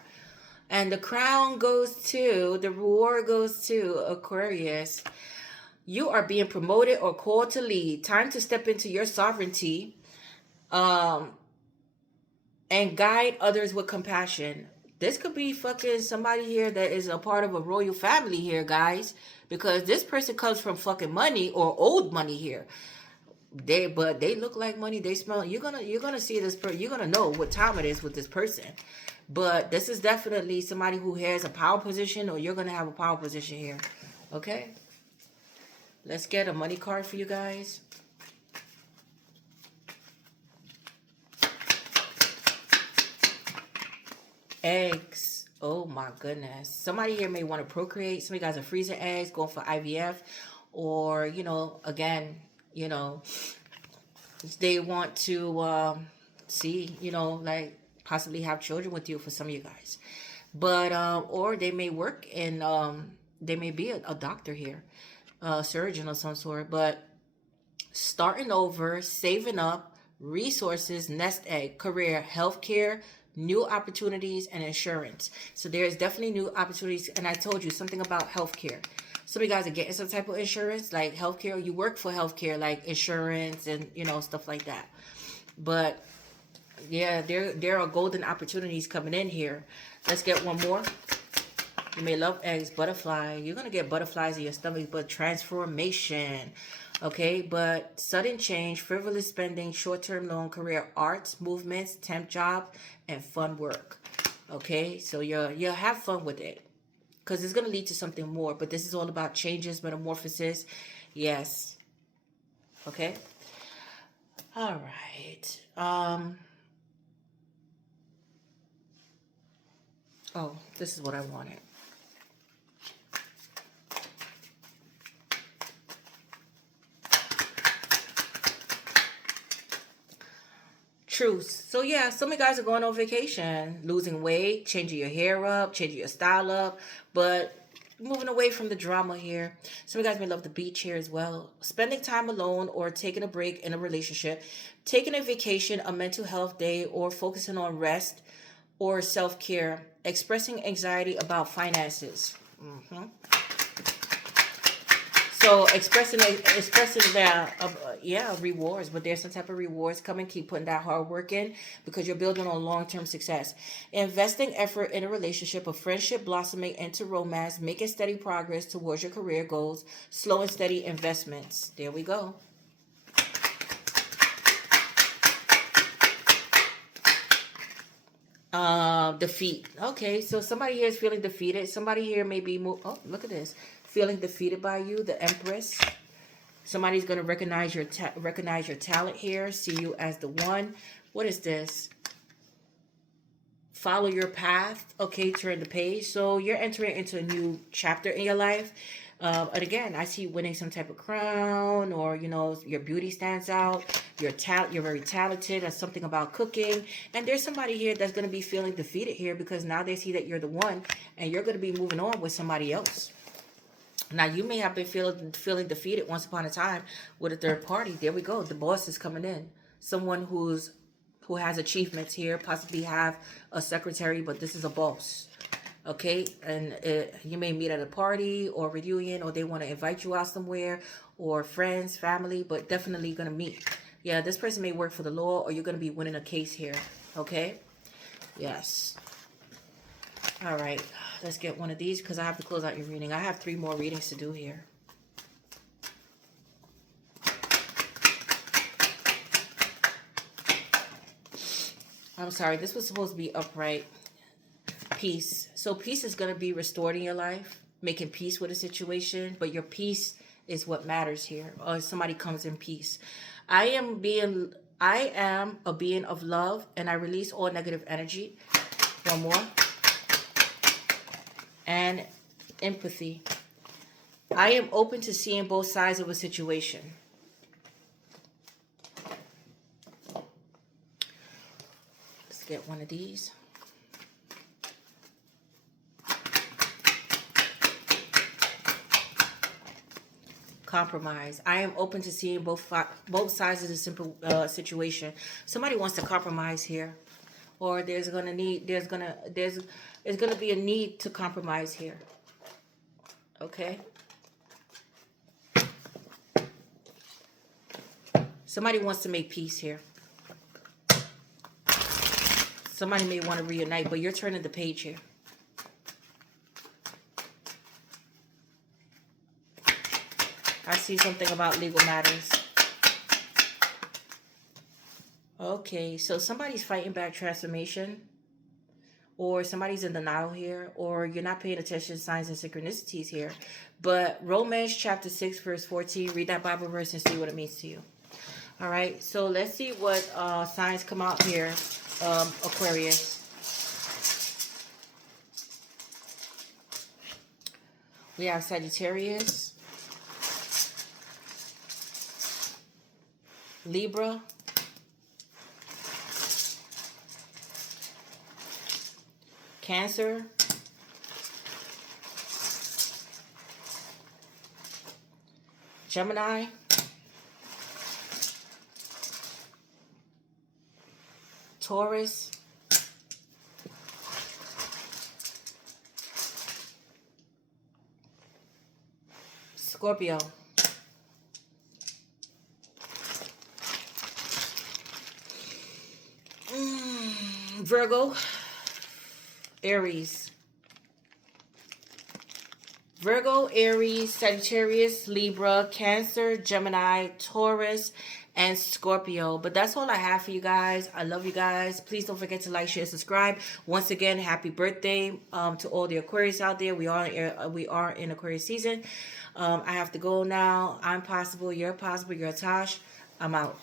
And the crown goes to, the reward goes to Aquarius. You are being promoted or called to lead. Time to step into your sovereignty, and guide others with compassion. This could be fucking somebody here that is a part of a royal family here, guys. Because this person comes from fucking money or old money here. But they look like money. They smell. You're gonna see this person. You're gonna know what time it is with this person. But this is definitely somebody who has a power position, or you're gonna have a power position here. Okay. Let's get a money card for you guys. Eggs. Oh my goodness. Somebody here may want to procreate. Some of you guys are freezing eggs, going for IVF, or again, you know, they want to see, like possibly have children with you for some of you guys. But or they may work in they may be a doctor here, a surgeon of some sort, but starting over, saving up, resources, nest egg, career, healthcare, new opportunities, and insurance. So there's definitely new opportunities. And I told you something about healthcare. Some of you guys are getting some type of insurance, like healthcare. You work for healthcare, like insurance and stuff like that. But yeah, there are golden opportunities coming in here. Let's get one more. You may love eggs, butterfly. You're going to get butterflies in your stomach, but transformation. Okay, but sudden change, frivolous spending, short-term loan, career, arts, movements, temp job, and fun work. Okay, so you'll have fun with it because it's going to lead to something more. But this is all about changes, metamorphosis. Yes. Okay. All right. Oh, this is what I wanted. Truth. So yeah, some of you guys are going on vacation, losing weight, changing your hair up, changing your style up, but moving away from the drama here. Some of you guys may love the beach here as well. Spending time alone or taking a break in a relationship, taking a vacation, a mental health day, or focusing on rest or self-care, expressing anxiety about finances. So expressing that, rewards, but there's some type of rewards coming. Keep putting that hard work in because you're building on long-term success. Investing effort in a relationship, a friendship blossoming into romance, making steady progress towards your career goals, slow and steady investments. There we go. Defeat. Okay, so somebody here is feeling defeated. Somebody here may be oh, look at this. Feeling defeated by you, the Empress. Somebody's going to recognize your talent here, see you as the one. What is this? Follow your path. Okay, turn the page. So you're entering into a new chapter in your life. And again, I see you winning some type of crown, or your beauty stands out. You're very talented. There's something about cooking, and there's somebody here that's going to be feeling defeated here because now they see that you're the one, and you're going to be moving on with somebody else. Now, you may have been feeling defeated once upon a time with a third party. There we go. The boss is coming in. Someone who has achievements here, possibly have a secretary, but this is a boss. Okay, and you may meet at a party or reunion, or they want to invite you out somewhere, or friends, family, but definitely going to meet. Yeah, this person may work for the law, or you're going to be winning a case here. Okay, yes. All right, let's get one of these because I have to close out your reading. I have 3 more readings to do here. I'm sorry, this was supposed to be upright. Peace. So peace is going to be restored in your life, making peace with a situation, but your peace is what matters here. Or somebody comes in peace. I am a being of love, and I release all negative energy. One more. And empathy. I am open to seeing both sides of a situation. Let's get one of these. Compromise. I am open to seeing both sides of the simple situation. Somebody wants to compromise here, or there's gonna be a need to compromise here. Okay. Somebody wants to make peace here. Somebody may want to reunite, but you're turning the page here. I see something about legal matters. Okay, so somebody's fighting back transformation. Or somebody's in denial here. Or you're not paying attention to signs and synchronicities here. But Romans chapter 6, verse 14. Read that Bible verse and see what it means to you. All right, so let's see what signs come out here, Aquarius. We have Sagittarius, Libra, Cancer, Gemini, Taurus, Scorpio, Virgo, Aries. Virgo, Aries, Sagittarius, Libra, Cancer, Gemini, Taurus, and Scorpio. But that's all I have for you guys. I love you guys. Please don't forget to like, share, subscribe. Once again, happy birthday to all the Aquarius out there. We are in Aquarius season. I have to go now. I'm Possible. You're Possible. You're Tosh. I'm out.